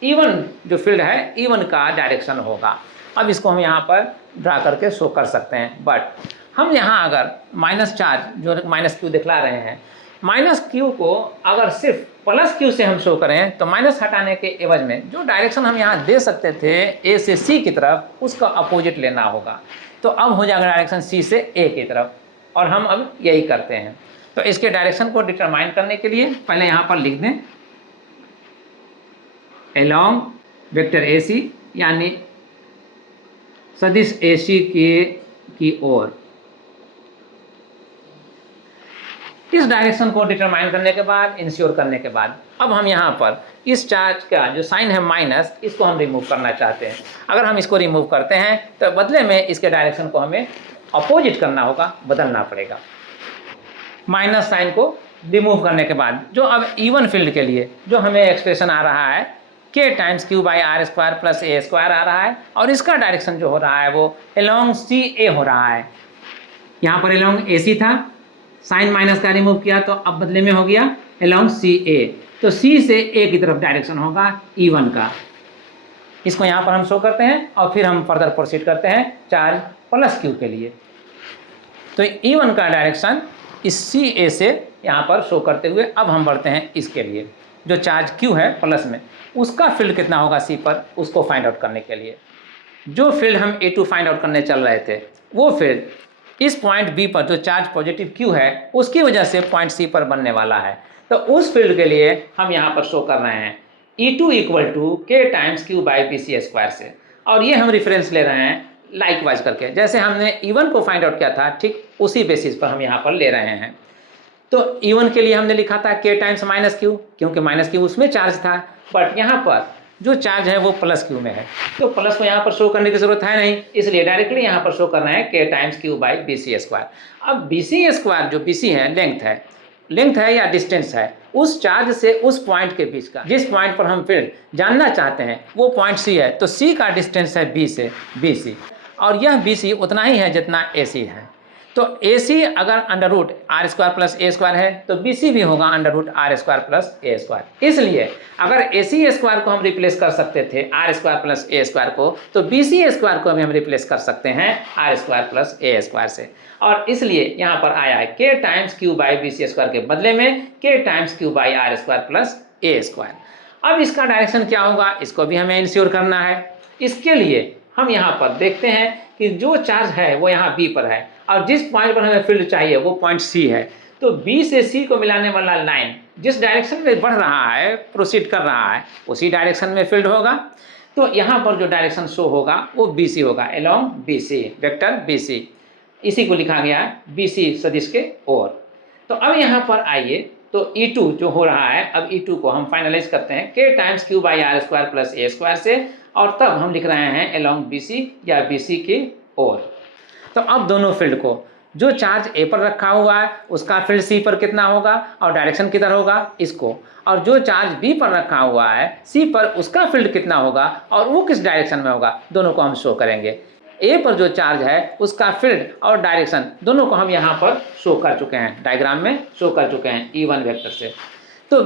E1 जो फील्ड है E1 का डायरेक्शन होगा। अब इसको हम यहाँ पर ड्रा करके शो कर सकते हैं, बट हम यहाँ अगर माइनस चार्ज जो -q दिखला रहे हैं, -q को अगर सिर्फ +q से हम शो करें तो माइनस हटाने के एवज में जो डायरेक्शन हम यहाँ दे सकते थे A से C की तरफ, उसका अपोजिट लेना होगा। तो अब हो जाएगा डायरेक्शन C से A की तरफ। और हम अब यही करते हैं। तो इसके डायरेक्शन को डिटरमाइन करने के लिए पहले यहाँ पर लिख दें along वेक्टर AC यानी सदिश AC की ओर। इस डायरेक्शन को डिटरमाइन करने के बाद, इंश्योर करने के बाद, अब हम यहाँ पर इस चार्ज का जो साइन है माइनस, इसको हम रिमूव करना चाहते हैं। अगर हम इसको रिमूव करते हैं तो बदले में इसके डायरेक्शन को हमें अपोजिट करना होगा, बदलना पड़ेगा। माइनस साइन को रिमूव करने के बाद जो अब इवन फील्ड के लिए जो हमें एक्सप्रेशन आ रहा है k times Q by are square plus A square आ रहा है, और इसका डायरेक्शन जो हो रहा है वो अलोंग CA हो रहा है। यहाँ पर अलोंग AC था, साइन माइनस का रिमूव किया तो अब बदले में हो गया अलोंग CA। तो C से A की तरफ डायरेक्शन होगा E1 का। इसको यहाँ पर हम शो करते हैं और फिर हम फर्दर प्रोसीड करते हैं चार्ज प्लस Q के लिए। तो E1 का डायरेक्शन इस CA से यहाँ पर शो करते हुए अब हम बढ़ते हैं इसके लिए। जो चार्ज Q है प्लस में, उसका फील्ड कितना होगा C पर, उसको फाइंड आउट करने के लिए जो फील्ड हम A2 फाइंड आउट करने चल रहे थे, वो फील्ड इस पॉइंट B पर जो चार्ज पॉजिटिव Q है उसकी वजह से पॉइंट C पर बनने वाला है। तो उस फील्ड के लिए हम यहाँ पर शो कर रहे हैं E2 equal to K times Q by BC square से, और ये हम रिफरेंस ले रहे हैं लाइक वाइज करके, जैसे हमने E1 को फाइंड आउट किया था ठीक उसी बेसिस पर हम यहाँ पर ले रहे हैं। तो E1 के लिए हमने लिखा था K टाइम्स माइनस Q, क्योंकि माइनस Q उसमें चार्ज था, बट यहाँ पर जो चार्ज है वो प्लस Q में है, तो प्लस को यहाँ पर शो करने की जरूरत है नहीं, इसलिए डायरेक्टली यहाँ पर शो कर रहे हैं K times Q by BC square. अब BC स्क्वायर जो BC है लेंथ है या डिस्टेंस है उस चार्ज से उस पॉइंट के बीच का, जिस पॉइंट पर हम फील्ड जानना चाहते हैं वो पॉइंट C है, तो C का डिस्टेंस है B से BC, और यह BC उतना ही है जितना AC है। तो AC अगर under root R square plus ए स्क्वायर है तो BC भी होगा under root R square plus ए स्क्वायर। इसलिए अगर AC स्क्वायर को हम रिप्लेस कर सकते थे आर स्क्वायर प्लस ए स्क्वायर को, तो BC स्क्वायर को भी हम रिप्लेस कर सकते हैं आर स्क्वायर प्लस ए स्क्वायर से, और इसलिए यहाँ पर आया है K times Q by BC square के बदले में K times Q by are square plus A square. अब इसका डायरेक्शन क्या होगा, इसको भी हमें इंश्योर करना है। इसके लिए हम यहाँ पर देखते हैं कि जो चार्ज है वो यहाँ B पर है, और जिस पॉइंट पर हमें फील्ड चाहिए वो पॉइंट C है। तो B से C को मिलाने वाला लाइन जिस डायरेक्शन में बढ़ रहा है, प्रोसीड कर रहा है, उसी डायरेक्शन में फील्ड होगा। तो यहाँ पर जो डायरेक्शन शो होगा वो BC होगा, अलोंग BC, वेक्टर BC, इसी को लिखा गया है BC सदिश के ओर। तो अब यहाँ पर आइए, तो E2 जो हो रहा है, अब E2 को हम फाइनलाइज करते हैं K times Q by are square plus A square से, और तब हम लिख रहे हैं अलोंग BC या BC की ओर। तो अब दोनों फील्ड को, जो चार्ज A पर रखा हुआ है उसका फील्ड C पर कितना होगा और डायरेक्शन किधर होगा इसको, और जो चार्ज B पर रखा हुआ है C पर उसका फील्ड कितना होगा और वो किस डायरेक्शन में होगा, दोनों को हम शो करेंगे। A पर जो चार्ज है उसका फील्ड और डायरेक्शन दोनों को हम यहाँ पर शो कर चुके हैं, डायग्राम में शो कर चुके हैं E1 वेक्टर से। तो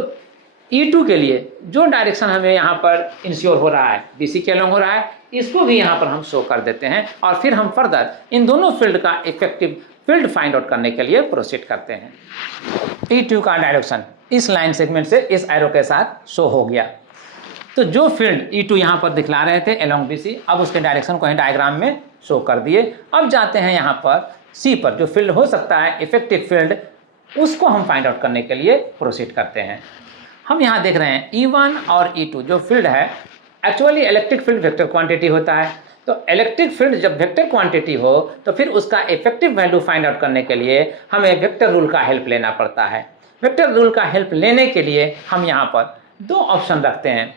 E2 के लिए जो डायरेक्शन हमें यहाँ पर इंश्योर हो रहा है, BC के अलोंग हो रहा है, इसको भी यहाँ पर हम शो कर देते हैं, और फिर हम फर्दर इन दोनों फील्ड का इफेक्टिव फील्ड फाइंड आउट करने के लिए प्रोसीड करते हैं। E2 का डायरेक्शन इस लाइन सेगमेंट से इस एरो के साथ शो हो गया। तो जो फील्ड E2 यहाँ पर दिखला रहे थे अलोंग BC, अब उसके डायरेक्शन को ही डायग्राम में शो कर दिए। अब जाते हैं यहाँ पर C पर जो फील्ड हो सकता है इफेक्टिव फील्ड, उसको हम फाइंड आउट करने के लिए प्रोसीड करते हैं। हम यहाँ देख रहे हैं E1 और E2 जो फील्ड है, actually electric field vector quantity होता है। तो इलेक्ट्रिक फील्ड जब वेक्टर क्वांटिटी हो तो फिर उसका इफेक्टिव वैल्यू फाइंड आउट करने के लिए हमें वेक्टर रूल का हेल्प लेना पड़ता है। वेक्टर रूल का हेल्प लेने के लिए हम यहाँ पर दो ऑप्शन रखते हैं।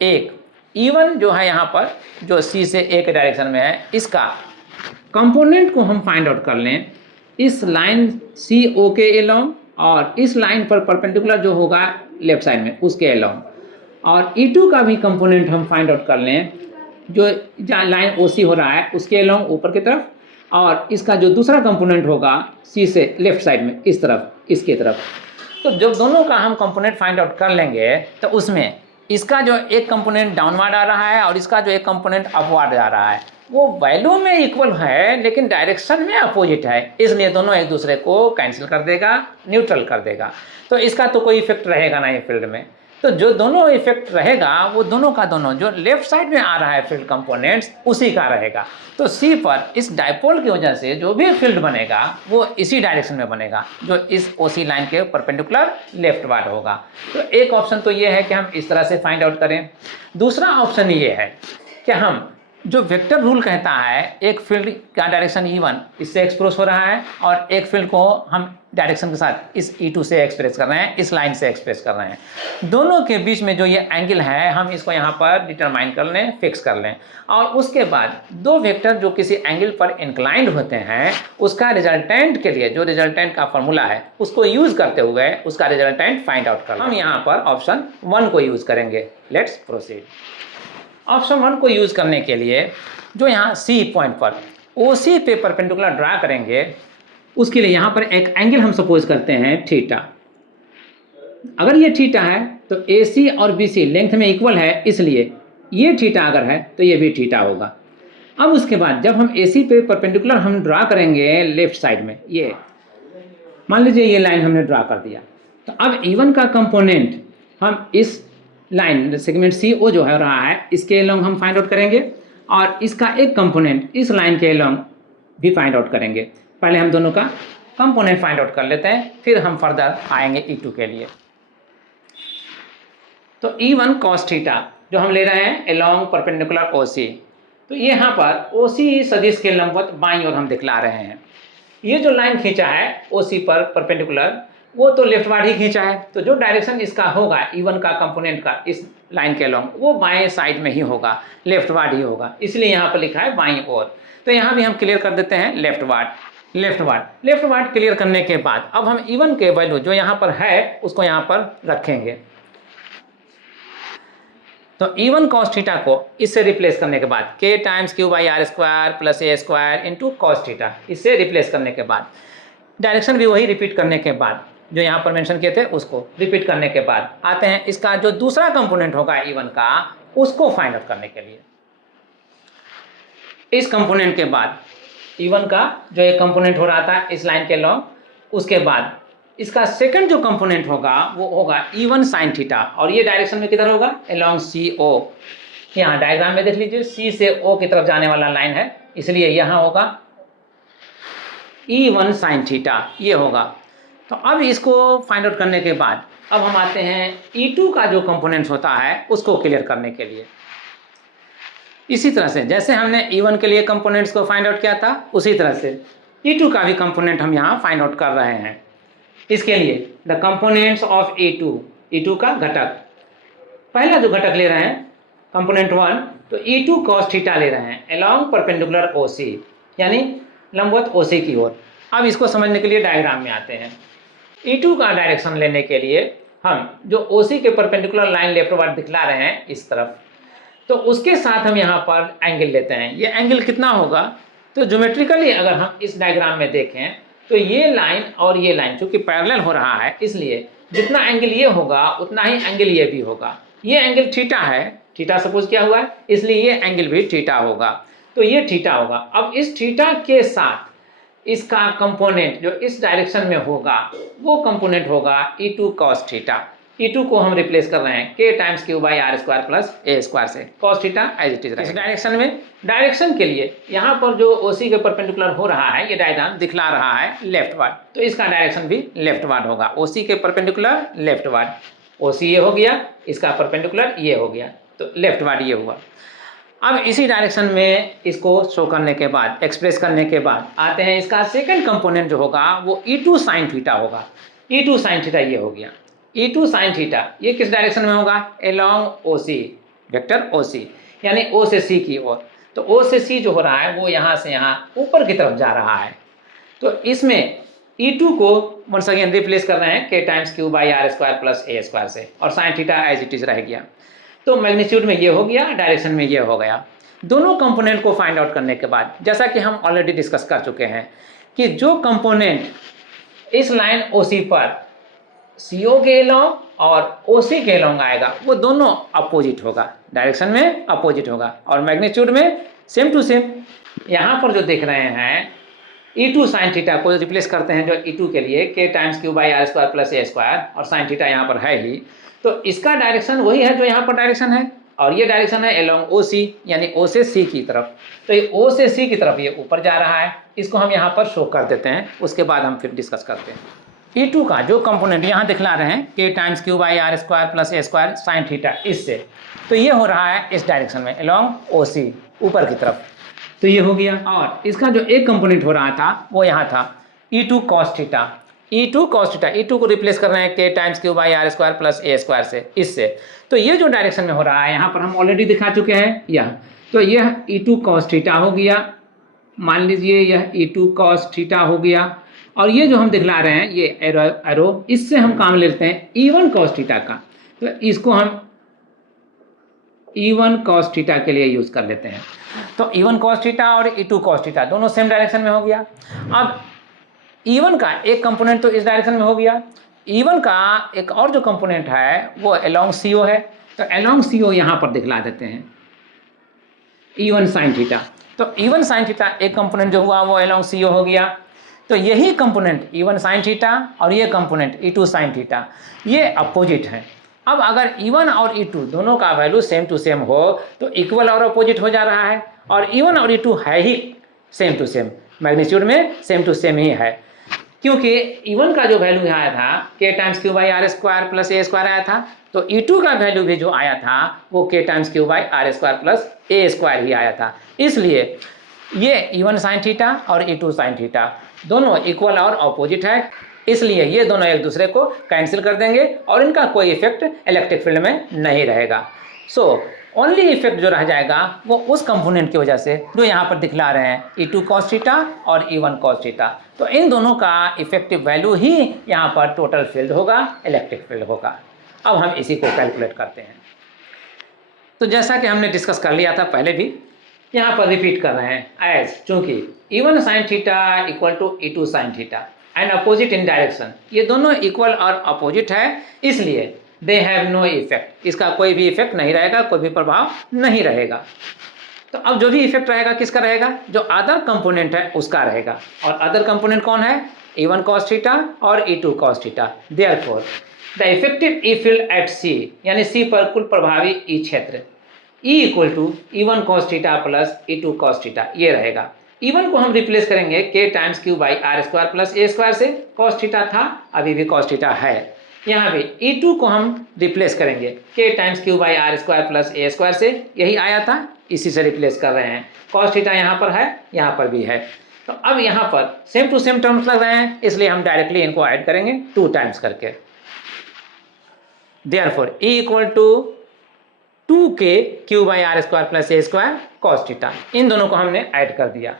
एक, E1 जो है यहाँ पर जो C से A के डायरेक्शन में है, इसका कंपोनेंट को हम फाइंड आउट कर लें इस लाइन CO के अलोंग, और इस लाइन पर परपेंडिकुलर जो होगा लेफ्ट साइड में उसके अलोंग, और E2 का भी कंपोनेंट हम फाइंड आउट कर लें जो जहाँ लाइन OC हो रहा है उसके अलोंग ऊपर की तरफ, और इसका जो दूसरा कंपोनेंट होगा C से लेफ्ट साइड में इस तरफ, इसके तरफ। तो जब दोनों का हम कंपोनेंट फाइंड आउट कर लेंगे तो उसमें इसका जो एक कंपोनेंट डाउनवर्ड आ रहा है और इसका जो एक कंपोनेंट अपवर्ड आ रहा है वो वैल्यू में इक्वल है लेकिन डायरेक्शन में अपोजिट है, इसलिए दोनों एक दूसरे को कैंसिल कर देगा, न्यूट्रल कर देगा। तो इसका तो कोई इफेक्ट रहेगा नहीं फील्ड में। तो जो दोनों इफेक्ट रहेगा वो दोनों का दोनों जो लेफ्ट साइड में आ रहा है फील्ड कंपोनेंट्स उसी का रहेगा। तो सी पर इस डायपोल की वजह से जो भी फील्ड बनेगा वो इसी डायरेक्शन में बनेगा, जो इस ओसी लाइन के परपेंडिकुलर लेफ्टवर्ड होगा। तो एक ऑप्शन तो ये है कि हम इस तरह से फाइंड आउट करें। दूसरा ऑप्शन ये है कि हम जो वेक्टर रूल कहता है एक फील्ड का डायरेक्शन E1 इससे एक्सप्रेस हो रहा है और एक फील्ड को हम डायरेक्शन के साथ इस E2 से एक्सप्रेस कर रहे हैं, इस लाइन से एक्सप्रेस कर रहे हैं। दोनों के बीच में जो ये एंगल है हम इसको यहाँ पर डिटरमाइन कर लें, फिक्स कर लें, और उसके बाद दो वेक्टर जो किसी एंगल पर इंक्लाइंड होते हैं उसका रिजल्टेंट के लिए जो रिजल्टेंट का फॉर्मूला है उसको यूज करते हुए उसका रिजल्टेंट फाइंड आउट कर लें। हम यहाँ पर ऑप्शन 1 को यूज करेंगे। Let's proceed. ऑप्शन 1 को यूज करने के लिए जो यहाँ सी पॉइंट पर OC पे परपेंडिकुलर ड्रा करेंगे, उसके लिए यहाँ पर एक एंगल हम सपोज करते हैं थीटा। अगर ये थीटा है तो AC और BC लेंथ में इक्वल है, इसलिए ये थीटा अगर है तो ये भी थीटा होगा। अब उसके बाद जब हम AC पे परपेंडिकुलर हम ड्रा करेंगे लेफ्ट साइड में, ये मान लीजिए ये लाइन हमने ड्रा कर दिया, तो अब E1 का कंपोनेंट हम इस लाइन सेगमेंट CO जो है रहा है इसके अलोंग हम फाइंड आउट करेंगे और इसका एक कंपोनेंट इस लाइन के अलोंग भी फाइंड आउट करेंगे। पहले हम दोनों का कंपोनेंट फाइंड आउट कर लेते हैं, फिर हम फर्दर आएंगे E2 के लिए। तो E1 cos थीटा जो हम ले रहे हैं अलोंग परपेंडिकुलर OC, तो ये यहाँ पर OC सदिश के लंबवत बाईं ओर हम दिखला रहे हैं। ये जो लाइन खींचा है OC पर परपेंडिकुलर वो तो लेफ्टवर्ड ही खींचा है, तो जो डायरेक्शन इसका होगा E1 का कंपोनेंट का इस लाइन के अलोंग वो बाएं साइड में ही होगा, लेफ्टवर्ड ही होगा, इसलिए यहाँ पर लिखा है बाईं ओर। तो यहाँ भी हम क्लियर कर देते हैं लेफ्टवर्ड क्लियर करने के बाद अब हम E1 के वैल्यू जो यहाँ पर है उसको यहाँ पर रखेंगे। तो E1 cos थीटा को इससे रिप्लेस करने के बाद K times Q by R square plus A square into cos theta, इससे रिप्लेस करने के बाद डायरेक्शन भी वही रिपीट करने के बाद जो यहाँ पर मेंशन किए थे उसको रिपीट करने के बाद आते हैं इसका जो दूसरा कंपोनेंट होगा E1 का उसको फाइंड आउट करने के लिए। इस कंपोनेंट के बाद E1 का जो एक कंपोनेंट हो रहा था इस लाइन के लॉन्ग, उसके बाद इसका सेकंड जो कंपोनेंट होगा वो होगा E1 sin थीटा, और ये डायरेक्शन में किधर होगा अलोंग CO। यहाँ डायग्राम में देख लीजिए C से O की तरफ जाने वाला लाइन है, इसलिए यहाँ होगा E1 sin थीटा, ये होगा। तो अब इसको फाइंड आउट करने के बाद अब हम आते हैं E2 का जो कंपोनेंट्स होता है उसको क्लियर करने के लिए। इसी तरह से जैसे हमने E1 के लिए कंपोनेंट्स को फाइंड आउट किया था उसी तरह से E2 का भी कंपोनेंट हम यहाँ फाइंड आउट कर रहे हैं। इसके लिए द कंपोनेंट्स ऑफ E2 का घटक, पहला जो घटक ले रहे हैं कंपोनेंट 1, तो E2 cos थीटा ले रहे हैं अलोंग परपेंडिकुलर OC, यानी लंबवत OC की ओर। अब इसको समझने के लिए डायग्राम में आते हैं। E2 का डायरेक्शन लेने के लिए हम जो OC के परपेंडिकुलर लाइन लेफ्टवर्ड दिखला रहे हैं इस तरफ, तो उसके साथ हम यहाँ पर एंगल लेते हैं। ये एंगल कितना होगा, तो ज्योमेट्रिकली अगर हम इस डायग्राम में देखें तो ये लाइन और ये लाइन चूँकि पैरेलल हो रहा है, इसलिए जितना एंगल ये होगा उतना ही एंगल ये भी होगा। ये एंगल थीटा है, थीटा सपोज किया हुआ है, इसलिए ये एंगल भी थीटा होगा, तो ये थीटा होगा। अब इस थीटा के साथ इसका कंपोनेंट जो इस डायरेक्शन में होगा वो कंपोनेंट होगा E2 cos थीटा। E2 को हम रिप्लेस कर रहे हैं K times Q by R square plus A square से, cos theta as it is रहेगा। इस डायरेक्शन में डायरेक्शन के लिए यहाँ पर जो OC के परपेंडिकुलर हो रहा है ये डायग्राम दिखला रहा है लेफ्टवर्ड, तो इसका डायरेक्शन भी लेफ्टवर्ड होगा। OC के परपेंडिकुलर लेफ्टवर्ड, OC ये हो गया, इसका परपेंडिकुलर ये हो गया, तो लेफ्टवर्ड ये हुआ। अब इसी डायरेक्शन में इसको शो करने के बाद एक्सप्रेस करने के बाद आते हैं इसका सेकंड कंपोनेंट जो होगा वो E2 sin थीटा होगा। E2 sin थीटा ये हो गया। E2 sin थीटा ये किस डायरेक्शन में होगा अलोंग OC, वेक्टर OC, यानी O से C की ओर। तो O से C जो हो रहा है वो यहाँ से यहाँ ऊपर की तरफ जा रहा है, तो इसमें E2 को वंस अगेन रिप्लेस कर रहे हैं K times Q by R square plus A square से, और sin theta as it is रह गया। तो मैग्नीट्यूड में ये हो गया, डायरेक्शन में ये हो गया। दोनों कंपोनेंट को फाइंड आउट करने के बाद जैसा कि हम ऑलरेडी डिस्कस कर चुके हैं कि जो कंपोनेंट इस लाइन OC पर CO के अलोंग और OC के अलोंग आएगा वो दोनों अपोजिट होगा, डायरेक्शन में अपोजिट होगा, और मैग्नीट्यूड में सेम टू सेम। यहाँ पर जो देख रहे हैं E2 sin थीटा को रिप्लेस करते हैं जो E2 के लिए K times Q by R square plus A square, और sin थीटा यहाँ पर है ही, तो इसका डायरेक्शन वही है जो यहाँ पर डायरेक्शन है, और ये डायरेक्शन है अलोंग ओ सी, यानी ओ से सी की तरफ। तो ये ओ से सी की तरफ ये ऊपर जा रहा है, इसको हम यहाँ पर शो कर देते हैं, उसके बाद हम फिर डिस्कस करते हैं। E2 का जो कंपोनेंट यहाँ दिखला रहे हैं k times Q by are square plus A square sine theta, इससे तो ये हो रहा है इस डायरेक्शन में अलोंग ओ सी, ऊपर की तरफ। तो ये हो गया। और इसका जो एक कंपोनेंट हो रहा था वो यहाँ था E2 cos theta. E2 cos theta, E2 को रिप्लेस कर रहे हैं k times Q by are square plus A square से, इससे तो ये जो डायरेक्शन में हो रहा है यहाँ पर हम ऑलरेडी दिखा चुके हैं यह, तो यह E2 cos थीटा हो गया, मान लीजिए यह E2 cos थीटा हो गया। और ये जो हम दिखला रहे हैं ये एरो, इससे हम काम लेते हैं E1 cos थीटा का, तो इसको हम E1 cos थीटा के लिए यूज कर लेते हैं। तो E1 cos थीटा और E2 cos थीटा दोनों सेम डायरेक्शन में हो गया। अब E1 का एक कंपोनेंट तो इस डायरेक्शन में हो गया, E1 का एक और जो कंपोनेंट है वो अलोंग CO है, तो अलोंग CO यहाँ पर दिखला देते हैं E1 sin थीटा। तो E1 sin थीटा एक कंपोनेंट जो हुआ वो अलोंग CO हो गया। तो यही कंपोनेंट E1 sin थीटा और ये कंपोनेंट E2 sin थीटा ये अपोजिट है। अब अगर E1 और E2 दोनों का वैल्यू सेम टू सेम हो तो इक्वल और अपोजिट हो जा रहा है, और E1 और E2 है ही सेम टू सेम, मैग्नीट्यूड में सेम टू सेम ही है, क्योंकि E1 का जो वैल्यू आया था k times Q by are square plus A square आया था, तो E2 का वैल्यू भी जो आया था वो k times Q by are square plus A square ही आया था। इसलिए ये E1 sin थीटा और E2 sin थीटा दोनों इक्वल और अपोजिट है, इसलिए ये दोनों एक दूसरे को कैंसिल कर देंगे और इनका कोई इफेक्ट इलेक्ट्रिक फील्ड में नहीं रहेगा। सो ओनली इफेक्ट जो रह जाएगा वो उस कंपोनेंट की वजह से जो यहाँ पर दिखला रहे हैं E2 cos थीटा और E1 cos थीटा, तो इन दोनों का इफेक्टिव वैल्यू ही यहाँ पर टोटल फील्ड होगा, इलेक्ट्रिक फील्ड होगा। अब हम इसी को कैलकुलेट करते हैं। तो जैसा कि हमने डिस्कस कर लिया था पहले भी, यहाँ पर रिपीट कर रहे हैं एज, चूंकि E1 sin theta equal to E2 sin theta and opposite in direction, ये दोनों इक्वल और अपोजिट है, इसलिए दे हैव नो इफेक्ट, इसका कोई भी इफेक्ट नहीं रहेगा, कोई भी प्रभाव नहीं रहेगा। तो अब जो भी इफेक्ट रहेगा किसका रहेगा, जो अदर कंपोनेंट है उसका रहेगा, और अदर कंपोनेंट कौन है, E1 cos थीटा और E2 cos theta. Therefore the effective E field at C, यानी C पर कुल प्रभावी ई क्षेत्र E equal to E1 cos theta plus E2 cos theta, ये रहेगा। E1 को हम रिप्लेस करेंगे k times Q by are square plus A square से, cos थीटा था अभी भी cos थीटा है। यहाँ पे E2 को हम रिप्लेस करेंगे k times Q by are square plus A square से, यही आया था, इसी से रिप्लेस कर रहे हैं। cos थीटा यहाँ पर है, यहाँ पर भी है, तो अब यहाँ पर सेम टू सेम टर्म्स लग रहे हैं, इसलिए हम डायरेक्टली इनको ऐड करेंगे 2 टाइम्स करके। Therefore E equal to 2k Q by are square plus A square cos theta, इन दोनों को हमने ऐड कर दिया।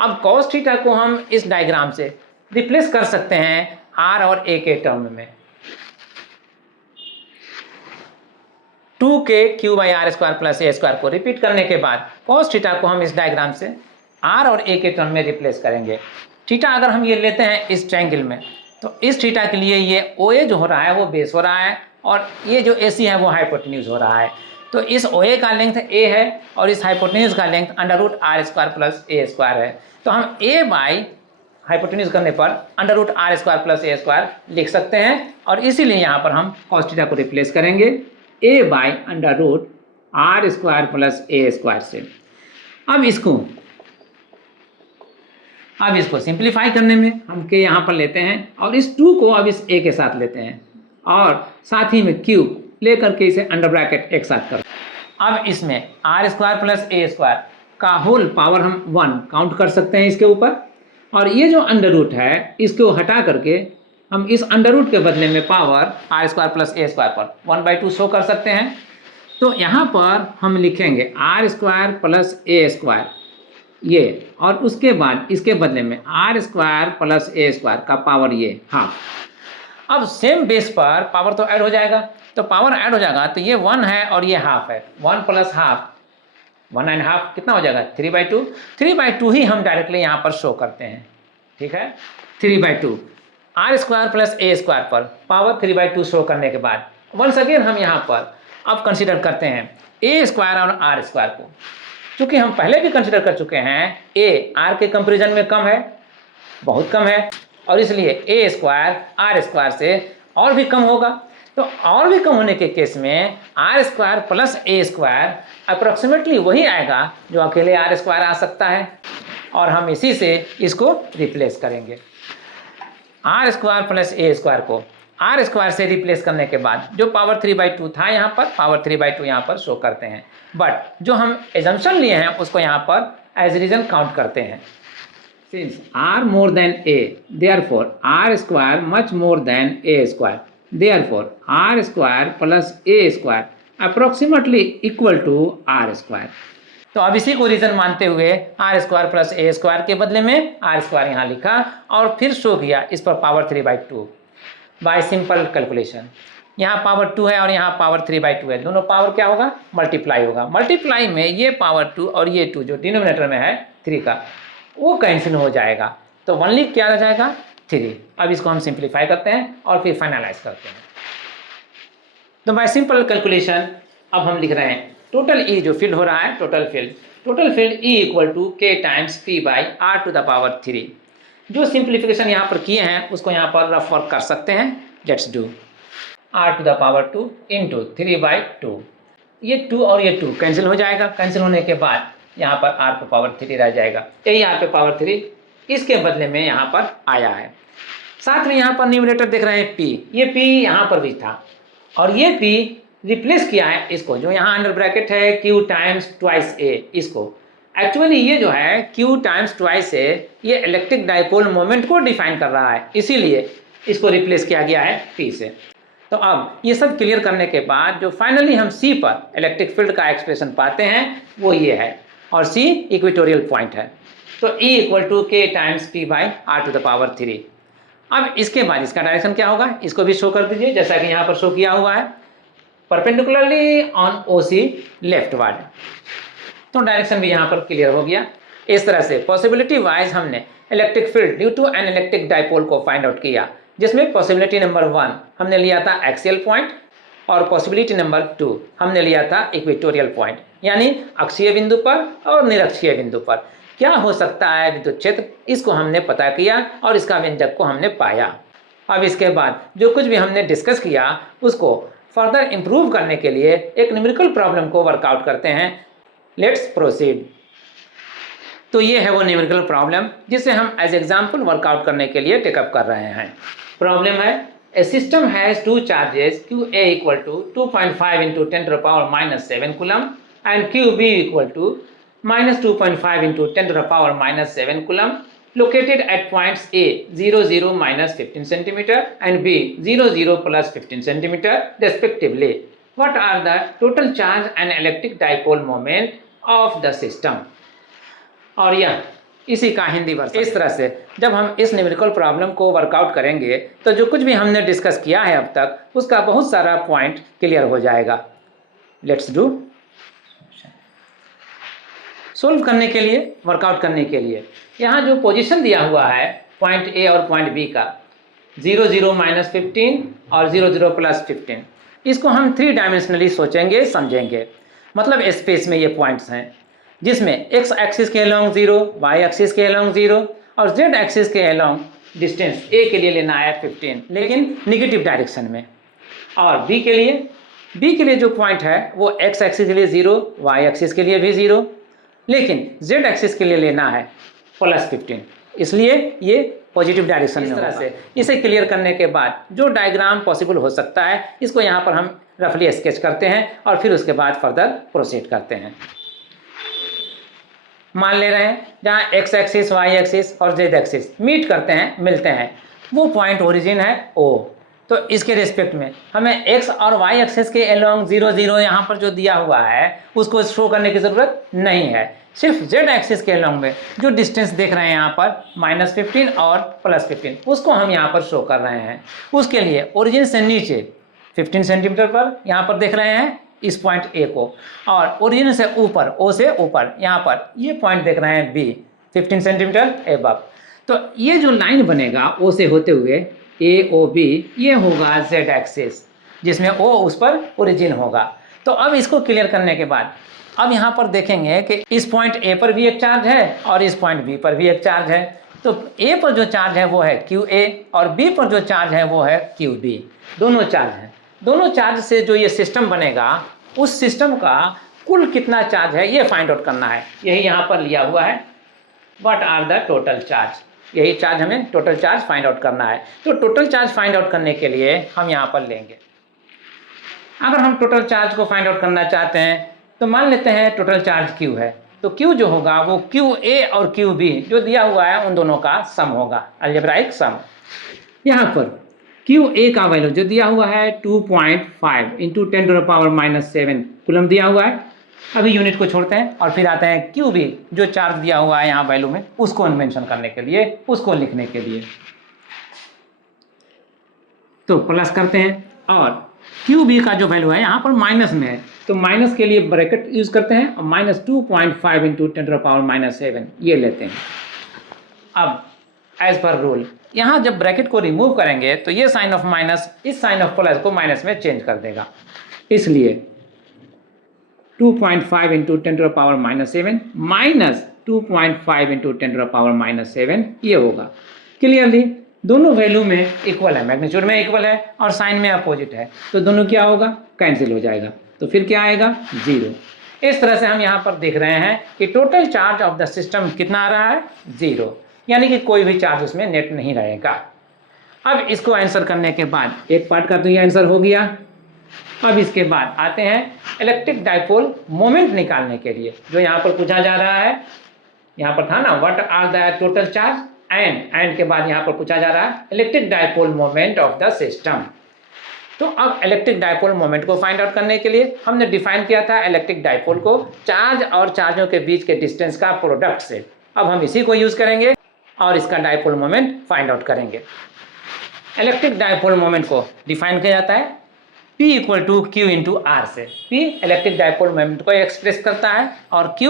अब cos थीटा को हम इस डायग्राम से रिप्लेस कर सकते हैं r और a के टर्म में। 2k Q by are square plus A square को रिपीट करने के बाद cos थीटा को हम इस डायग्राम से r और a के टर्म में रिप्लेस करेंगे। थीटा अगर हम ये लेते हैं इस ट्रायंगल में, तो इस थीटा के लिए ये OA जो हो रहा है वो बेस हो रहा है, और ये जो AC है वो हाइपोटेन्यूज हो रहा है। तो इस OA का लेंथ A है और इस हाइपोटेन्यूज का length under root R square plus ए स्क्वायर है। तो हम A बाई हाइपोटेन्यूज करने पर under root R square plus ए स्क्वायर लिख सकते हैं, और इसीलिए यहाँ पर हम cos थीटा को रिप्लेस करेंगे A by under root R square plus A square से। अब इसको सिंप्लीफाई करने में हम के यहाँ पर लेते हैं, और इस 2 को अब इस A के साथ लेते हैं, और साथ ही में क्यूब लेकर के इसे अंडर ब्रैकेट एक साथ कर। अब इसमें आर स्क्वायर प्लस ए स्क्वायर का होल पावर हम 1 काउंट कर सकते हैं इसके ऊपर, और ये जो अंडर रूट है इसको हटा करके हम इस अंडर रूट के बदले में पावर आर स्क्वायर प्लस ए स्क्वायर पर 1/2 शो कर सकते हैं। तो यहाँ पर हम लिखेंगे आर स्क्वायर प्लस ए स्क्वायर ये, और उसके बाद इसके बदले में आर स्क्वायर प्लस ए स्क्वायर का पावर ये हाफ। अब सेम बेस पर पावर तो ऐड हो जाएगा, तो पावर ऐड हो जाएगा तो ये 1 है और ये हाफ है, 1 प्लस हाफ 1.5 कितना हो जाएगा 3/2। 3/2 ही हम डायरेक्टली यहाँ पर शो करते हैं, ठीक है। 3/2 आर स्क्वायर प्लस ए स्क्वायर पर पावर 3/2 शो करने के बाद वंस अगेन हम यहाँ पर अब कंसीडर करते हैं ए स्क्वायर और आर स्क्वायर को, क्योंकि हम पहले भी कंसीडर कर चुके हैं ए आर के कंपेरिजन में कम है, बहुत कम है, और इसलिए ए स्क्वायर आर स्क्वायर से और भी कम होगा। तो और भी कम होने के केस में आर स्क्वायर प्लस ए स्क्वायर अप्रॉक्सीमेटली वही आएगा जो अकेले आर स्क्वायर आ सकता है, और हम इसी से इसको रिप्लेस करेंगे। आर स्क्वायर प्लस ए स्क्वायर को आर स्क्वायर से रिप्लेस करने के बाद जो पावर 3/2 था यहाँ पर, पावर 3/2 यहाँ पर शो करते हैं, बट जो हम एजम्पशन लिए हैं उसको यहाँ पर एज रीजन काउंट करते हैं। Since r more than a, therefore r square much more than a square, therefore r square plus a square approximately equal to r square। तो अब इसी को रीजन मानते हुए आर स्क्वायर प्लस ए square के बदले में आर स्क्वायर यहाँ लिखा और फिर शो किया इस पर पावर 3/2 बाय सिंपल कैलकुलेशन। यहाँ पावर 2 है और यहाँ पावर 3/2 है, दोनों पावर क्या होगा, मल्टीप्लाई होगा। मल्टीप्लाई में ये पावर 2 और ये 2 जो डिनोमिनेटर में है 3 का वो कैंसिल हो जाएगा, तो ओनली क्या रह जाएगा 3। अब इसको हम सिंप्लीफाई करते हैं और फिर फाइनलाइज करते हैं। तो बाय सिंपल कैलकुलेशन अब हम लिख रहे हैं टोटल ई जो फील्ड हो रहा है, total field E equal to K times P by R to the power 3। जो सिंप्लीफिकेशन यहाँ पर किए हैं उसको यहाँ पर रफ वर्क कर सकते हैं। Let's do R to the power 2 into 3/2। ये 2 और ये 2 कैंसिल हो जाएगा, कैंसिल होने के बाद यहाँ पर r पे पावर 3 रह जाएगा, यही r पे पावर 3 इसके बदले में यहाँ पर आया है। साथ में यहाँ पर न्यूमरेटर देख रहे हैं p, ये p यहाँ पर भी था और ये p रिप्लेस किया है इसको, जो यहाँ अंडर ब्रैकेट है q टाइम्स ट्वाइस a, इसको एक्चुअली ये जो है q टाइम्स ट्वाइस a ये इलेक्ट्रिक डाइपोल मोमेंट को डिफाइन कर रहा है, इसीलिए इसको रिप्लेस किया गया है p से। तो अब ये सब क्लियर करने के बाद जो फाइनली हम c पर इलेक्ट्रिक फील्ड का एक्सप्रेशन पाते हैं वो ये है, और c इक्वेटोरियल पॉइंट है। तो E equal to K times P by R to the power 3। अब इसके बाद इसका डायरेक्शन क्या होगा, इसको भी शो कर दीजिए जैसा कि यहाँ पर शो किया हुआ है, परपेंडिकुलरली ऑन OC लेफ्टवर्ड। तो डायरेक्शन भी यहाँ पर क्लियर हो गया। इस तरह से पॉसिबिलिटी वाइज हमने electric field due to an electric dipole को फाइंड आउट किया, जिसमें पॉसिबिलिटी नंबर 1 हमने लिया था एक्सियल पॉइंट और पॉसिबिलिटी नंबर 2 हमने लिया था इक्वेटोरियल पॉइंट, यानी अक्षीय बिंदु पर और निरक्षीय बिंदु पर क्या हो सकता है विद्युत क्षेत्र, इसको हमने पता किया और इसका व्यंजक को हमने पाया। अब इसके बाद जो कुछ भी हमने डिस्कस किया उसको फर्दर इम्प्रूव करने के लिए एक न्यूमेरिकल प्रॉब्लम को वर्कआउट करते हैं। Let's proceed. तो ये है वो न्यूमेरिकल प्रॉब्लम जिसे हम एज एग्जाम्पल वर्कआउट करने के लिए टेकअप कर रहे हैं। प्रॉब्लम है A system has two charges QA equal to 2.5 into 10 to the power minus 7 coulomb and QB equal to minus 2.5 into 10 to the power minus 7 coulomb located at points A 0 0 minus 15 centimeter and B 0 0 plus 15 centimeter respectively. What are the total charge and electric dipole moment of the system? और यह इसी का Hindi version. इस तरह से जब हम इस न्यूमेरिकल प्रॉब्लम को वर्कआउट करेंगे तो जो कुछ भी हमने डिस्कस किया है अब तक उसका बहुत सारा पॉइंट क्लियर हो जाएगा। Let's do. सोल्व करने के लिए, वर्कआउट करने के लिए यहाँ जो पोजीशन दिया हुआ है पॉइंट ए और पॉइंट बी का 0 0 माइनस 15 और 0 0 प्लस 15, इसको हम 3 डायमेंशनली सोचेंगे, समझेंगे। मतलब स्पेस में ये पॉइंट्स हैं जिसमें x एक्सिस के अलोंग 0, y एक्सिस के अलोंग 0 और z एक्सिस के अलोंग डिस्टेंस a के लिए लेना है 15, लेकिन निगेटिव डायरेक्शन में। और b के लिए जो पॉइंट है वो x एक्सिस के लिए 0, y एक्सिस के लिए भी 0, लेकिन z एक्सिस के लिए लेना है प्लस 15, इसलिए ये पॉजिटिव डायरेक्शन में। इस तरह से इसे क्लियर करने के बाद जो डायग्राम पॉसिबल हो सकता है इसको यहाँ पर हम रफली स्केच करते हैं और फिर उसके बाद फर्दर प्रोसीड करते हैं। मान ले रहे हैं जहाँ x एक्सिस, y एक्सिस और z एक्सिस मीट करते हैं, मिलते हैं, वो पॉइंट ओरिजिन है O। तो इसके रिस्पेक्ट में हमें x और y एक्सिस के अलोंग 0 0 यहाँ पर जो दिया हुआ है उसको शो करने की ज़रूरत नहीं है। सिर्फ z एक्सिस के अलोंग में जो डिस्टेंस देख रहे हैं यहाँ पर माइनस 15 और प्लस 15 उसको हम यहाँ पर शो कर रहे हैं। उसके लिए ओरिजिन से नीचे 15 सेंटीमीटर पर यहाँ पर देख रहे हैं इस पॉइंट A को, और ओरिजिन से ऊपर, O से ऊपर यहाँ पर ये पॉइंट देख रहे हैं B 15 सेंटीमीटर एबव। तो ये जो लाइन बनेगा O से होते हुए AOB, ये होगा Z एक्सिस जिसमें O उस पर ओरिजिन होगा। तो अब इसको क्लियर करने के बाद अब यहाँ पर देखेंगे कि इस पॉइंट A पर भी एक चार्ज है और इस पॉइंट B पर भी एक चार्ज है। तो A पर जो चार्ज है वो है QA और B पर जो चार्ज है वो है QB, दोनों चार्ज हैं। दोनों चार्ज से जो ये सिस्टम बनेगा उस सिस्टम का कुल कितना चार्ज है ये फाइंड आउट करना है। यही यहाँ पर लिया हुआ है, what are the total charge, यही चार्ज हमें टोटल चार्ज फाइंड आउट करना है। तो टोटल चार्ज फाइंड आउट करने के लिए हम यहाँ पर लेंगे, अगर हम टोटल चार्ज को फाइंड आउट करना चाहते हैं तो मान लेते हैं टोटल चार्ज Q है, तो Q जो होगा वो QA और QB जो दिया हुआ है उन दोनों का सम होगा, अलजेब्राइक सम। यहाँ पर QA का वैल्यू जो दिया हुआ है 2.5 इंटू 10⁻⁻7 कूलम दिया हुआ है। अभी यूनिट को छोड़ते हैं और फिर आते हैं QB जो चार्ज दिया हुआ है यहाँ वैल्यू में, उसको मेंशन करने के लिए, उसको लिखने के लिए। तो प्लस करते हैं और QB का जो वैल्यू है यहाँ पर माइनस में है, तो माइनस के लिए ब्रैकेट यूज करते हैं और -2.5 इंटू 10⁻⁻7 ये लेते हैं। अब एज पर रूल यहाँ जब ब्रैकेट को रिमूव करेंगे तो ये साइन ऑफ माइनस इस साइन ऑफ प्लस को माइनस में चेंज कर देगा, इसलिए 2.5 इंटू 10⁻⁻7 माइनस 2.5 इंटू 10⁻⁻7 ये होगा। क्लियरली दोनों वैल्यू में इक्वल है, मैग्नीट्यूड में इक्वल है और साइन में अपोजिट है, तो दोनों क्या होगा, कैंसिल हो जाएगा, तो फिर क्या आएगा 0। इस तरह से हम यहाँ पर देख रहे हैं कि total charge of the system कितना आ रहा है 0, यानी कि कोई भी चार्ज उसमें नेट नहीं रहेगा। अब इसको आंसर करने के बाद एक पार्ट का तो ये आंसर हो गया। अब इसके बाद आते हैं इलेक्ट्रिक डाइपोल मोमेंट निकालने के लिए, जो यहाँ पर पूछा जा रहा है। यहाँ पर था ना what are the total charge and के बाद यहाँ पर पूछा जा रहा है electric dipole moment of the system. तो अब इलेक्ट्रिक डाइपोल मोमेंट को फाइंड आउट करने के लिए हमने डिफाइन किया था इलेक्ट्रिक डाइपोल को चार्ज और चार्जों के बीच के डिस्टेंस का प्रोडक्ट से। अब हम इसी को यूज करेंगे और इसका डाइपोल मोमेंट फाइंड आउट करेंगे। इलेक्ट्रिक डाइपोल मोमेंट को डिफाइन किया जाता है P equal to Q into R से। P इलेक्ट्रिक डाइपोल मोमेंट को एक्सप्रेस करता है और Q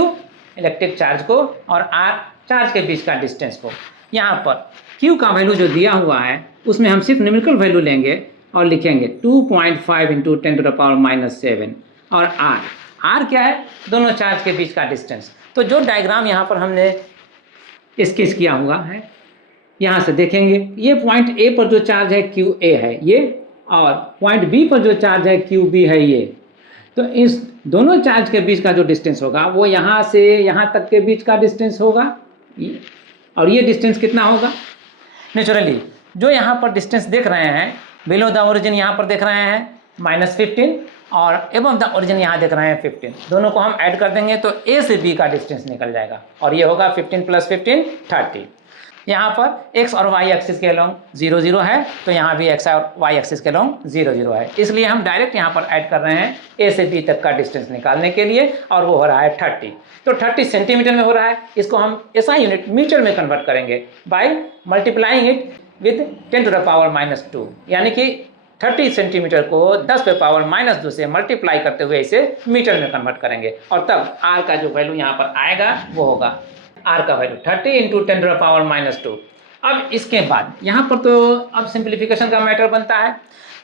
इलेक्ट्रिक चार्ज को और R चार्ज के बीच का डिस्टेंस को। यहाँ पर Q का वैल्यू जो दिया हुआ है उसमें हम सिर्फ न्यूमेरिकल वैल्यू लेंगे और लिखेंगे 2.5 इंटू 10⁻⁻7 और R क्या है, दोनों चार्ज के बीच का डिस्टेंस। तो जो डायग्राम यहाँ पर हमने स्केच किया हुआ है यहाँ से देखेंगे, ये पॉइंट A पर जो चार्ज है QA है ये, और पॉइंट B पर जो चार्ज है QB है ये। तो इस दोनों चार्ज के बीच का जो डिस्टेंस होगा वो यहाँ से यहाँ तक के बीच का डिस्टेंस होगा, और ये डिस्टेंस कितना होगा, नेचुरली जो यहाँ पर डिस्टेंस देख रहे हैं बिलो द ओरिजिन यहाँ पर देख रहे हैं -15 और एबव द ओरिजिन यहाँ देख रहे हैं 15, दोनों को हम ऐड कर देंगे तो A से B का डिस्टेंस निकल जाएगा और ये होगा 15 + 15 30। यहाँ पर x और y एक्सिस के अलोंग 0 0 है, तो यहाँ भी x और y एक्सिस के अलोंग 0 0 है, इसलिए हम डायरेक्ट यहाँ पर ऐड कर रहे हैं A से B तक का डिस्टेंस निकालने के लिए, और वो हो रहा है 30। तो 30 सेंटीमीटर में हो रहा है, इसको हम SI यूनिट मीटर में कन्वर्ट करेंगे बाय मल्टीप्लाइंग इट विद 10⁻⁻2, यानी कि 30 सेंटीमीटर को 10⁻⁻2 से मल्टीप्लाई करते हुए इसे मीटर में कन्वर्ट करेंगे, और तब R का जो वैल्यू यहाँ पर आएगा वो होगा R का वैल्यू 30 इंटू 10⁻⁻2। अब इसके बाद यहाँ पर तो अब सिंप्लीफिकेशन का मैटर बनता है,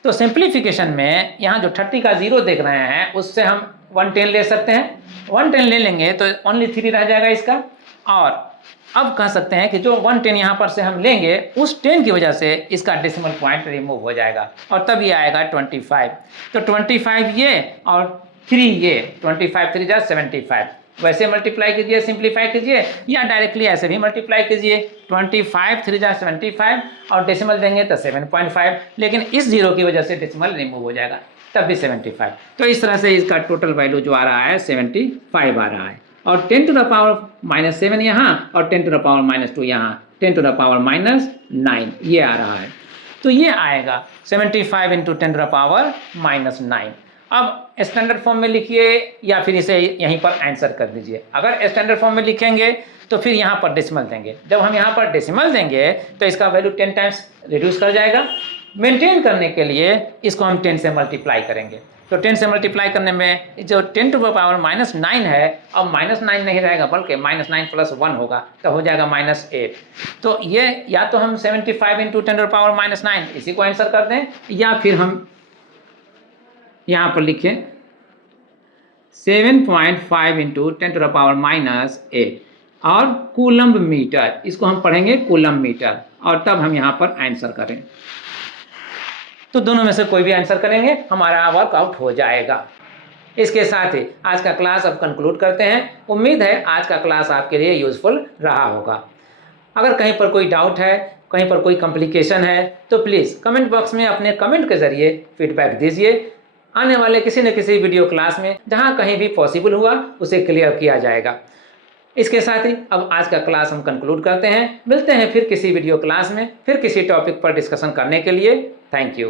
तो सिंप्लीफिकेशन में यहाँ जो 30 का 0 देख रहे हैं उससे हम 110 ले सकते हैं, 110 ले लेंगे तो ओनली 3 रह जाएगा इसका, और अब कह सकते हैं कि जो 110 यहाँ पर से हम लेंगे उस 10 की वजह से इसका डेसिमल पॉइंट रिमूव हो जाएगा और तब ये आएगा 25। तो 25 ये और 3 ये, 25 3 जा 75, वैसे मल्टीप्लाई कीजिए, सिंप्लीफाई कीजिए, या डायरेक्टली ऐसे भी मल्टीप्लाई कीजिए, 25 3 जा 75 और डेसिमल देंगे तो 7.5, लेकिन इस 0 की वजह से डेसिमल रिमूव हो जाएगा तब भी 75। तो इस तरह से इसका टोटल वैल्यू जो आ रहा है 75 आ रहा है, और 10⁻⁻7 यहाँ और 10⁻⁻2 यहाँ, 10⁻�9 ये आ रहा है। तो ये आएगा 75 इंटू 10⁻⁻9। अब स्टैंडर्ड फॉर्म में लिखिए या फिर इसे यहीं पर आंसर कर दीजिए। अगर स्टैंडर्ड फॉर्म में लिखेंगे तो फिर यहाँ पर डेसिमल देंगे, जब हम यहाँ पर डेसिमल देंगे तो इसका वैल्यू 10 टाइम्स रिड्यूस कर जाएगा। मेंटेन करने के लिए इसको हम 10 से मल्टीप्लाई करेंगे, तो 10 से मल्टीप्लाई करने में जो 10⁻⁻9 है अब -9 नहीं रहेगा बल्कि -9 + 1 होगा, तो हो जाएगा -8। तो ये या तो हम 75 इंटू 10⁻⁻9 इसी को आंसर कर दें, या फिर हम यहाँ पर लिखें 7.5 इंटू 10⁻⁻8 और कूलम्ब मीटर, इसको हम पढ़ेंगे कूलम्ब मीटर, और तब हम यहाँ पर आंसर करें। तो दोनों में से कोई भी आंसर करेंगे, हमारा वर्कआउट हो जाएगा। इसके साथ ही आज का क्लास अब कंक्लूड करते हैं। उम्मीद है आज का क्लास आपके लिए यूजफुल रहा होगा। अगर कहीं पर कोई डाउट है, कहीं पर कोई कॉम्प्लिकेशन है, तो प्लीज़ कमेंट बॉक्स में अपने कमेंट के ज़रिए फीडबैक दीजिए। आने वाले किसी न किसी वीडियो क्लास में जहां कहीं भी पॉसिबल हुआ उसे क्लियर किया जाएगा। इसके साथ ही अब आज का क्लास हम कंक्लूड करते हैं। मिलते हैं फिर किसी वीडियो क्लास में, फिर किसी टॉपिक पर डिस्कशन करने के लिए। Thank you.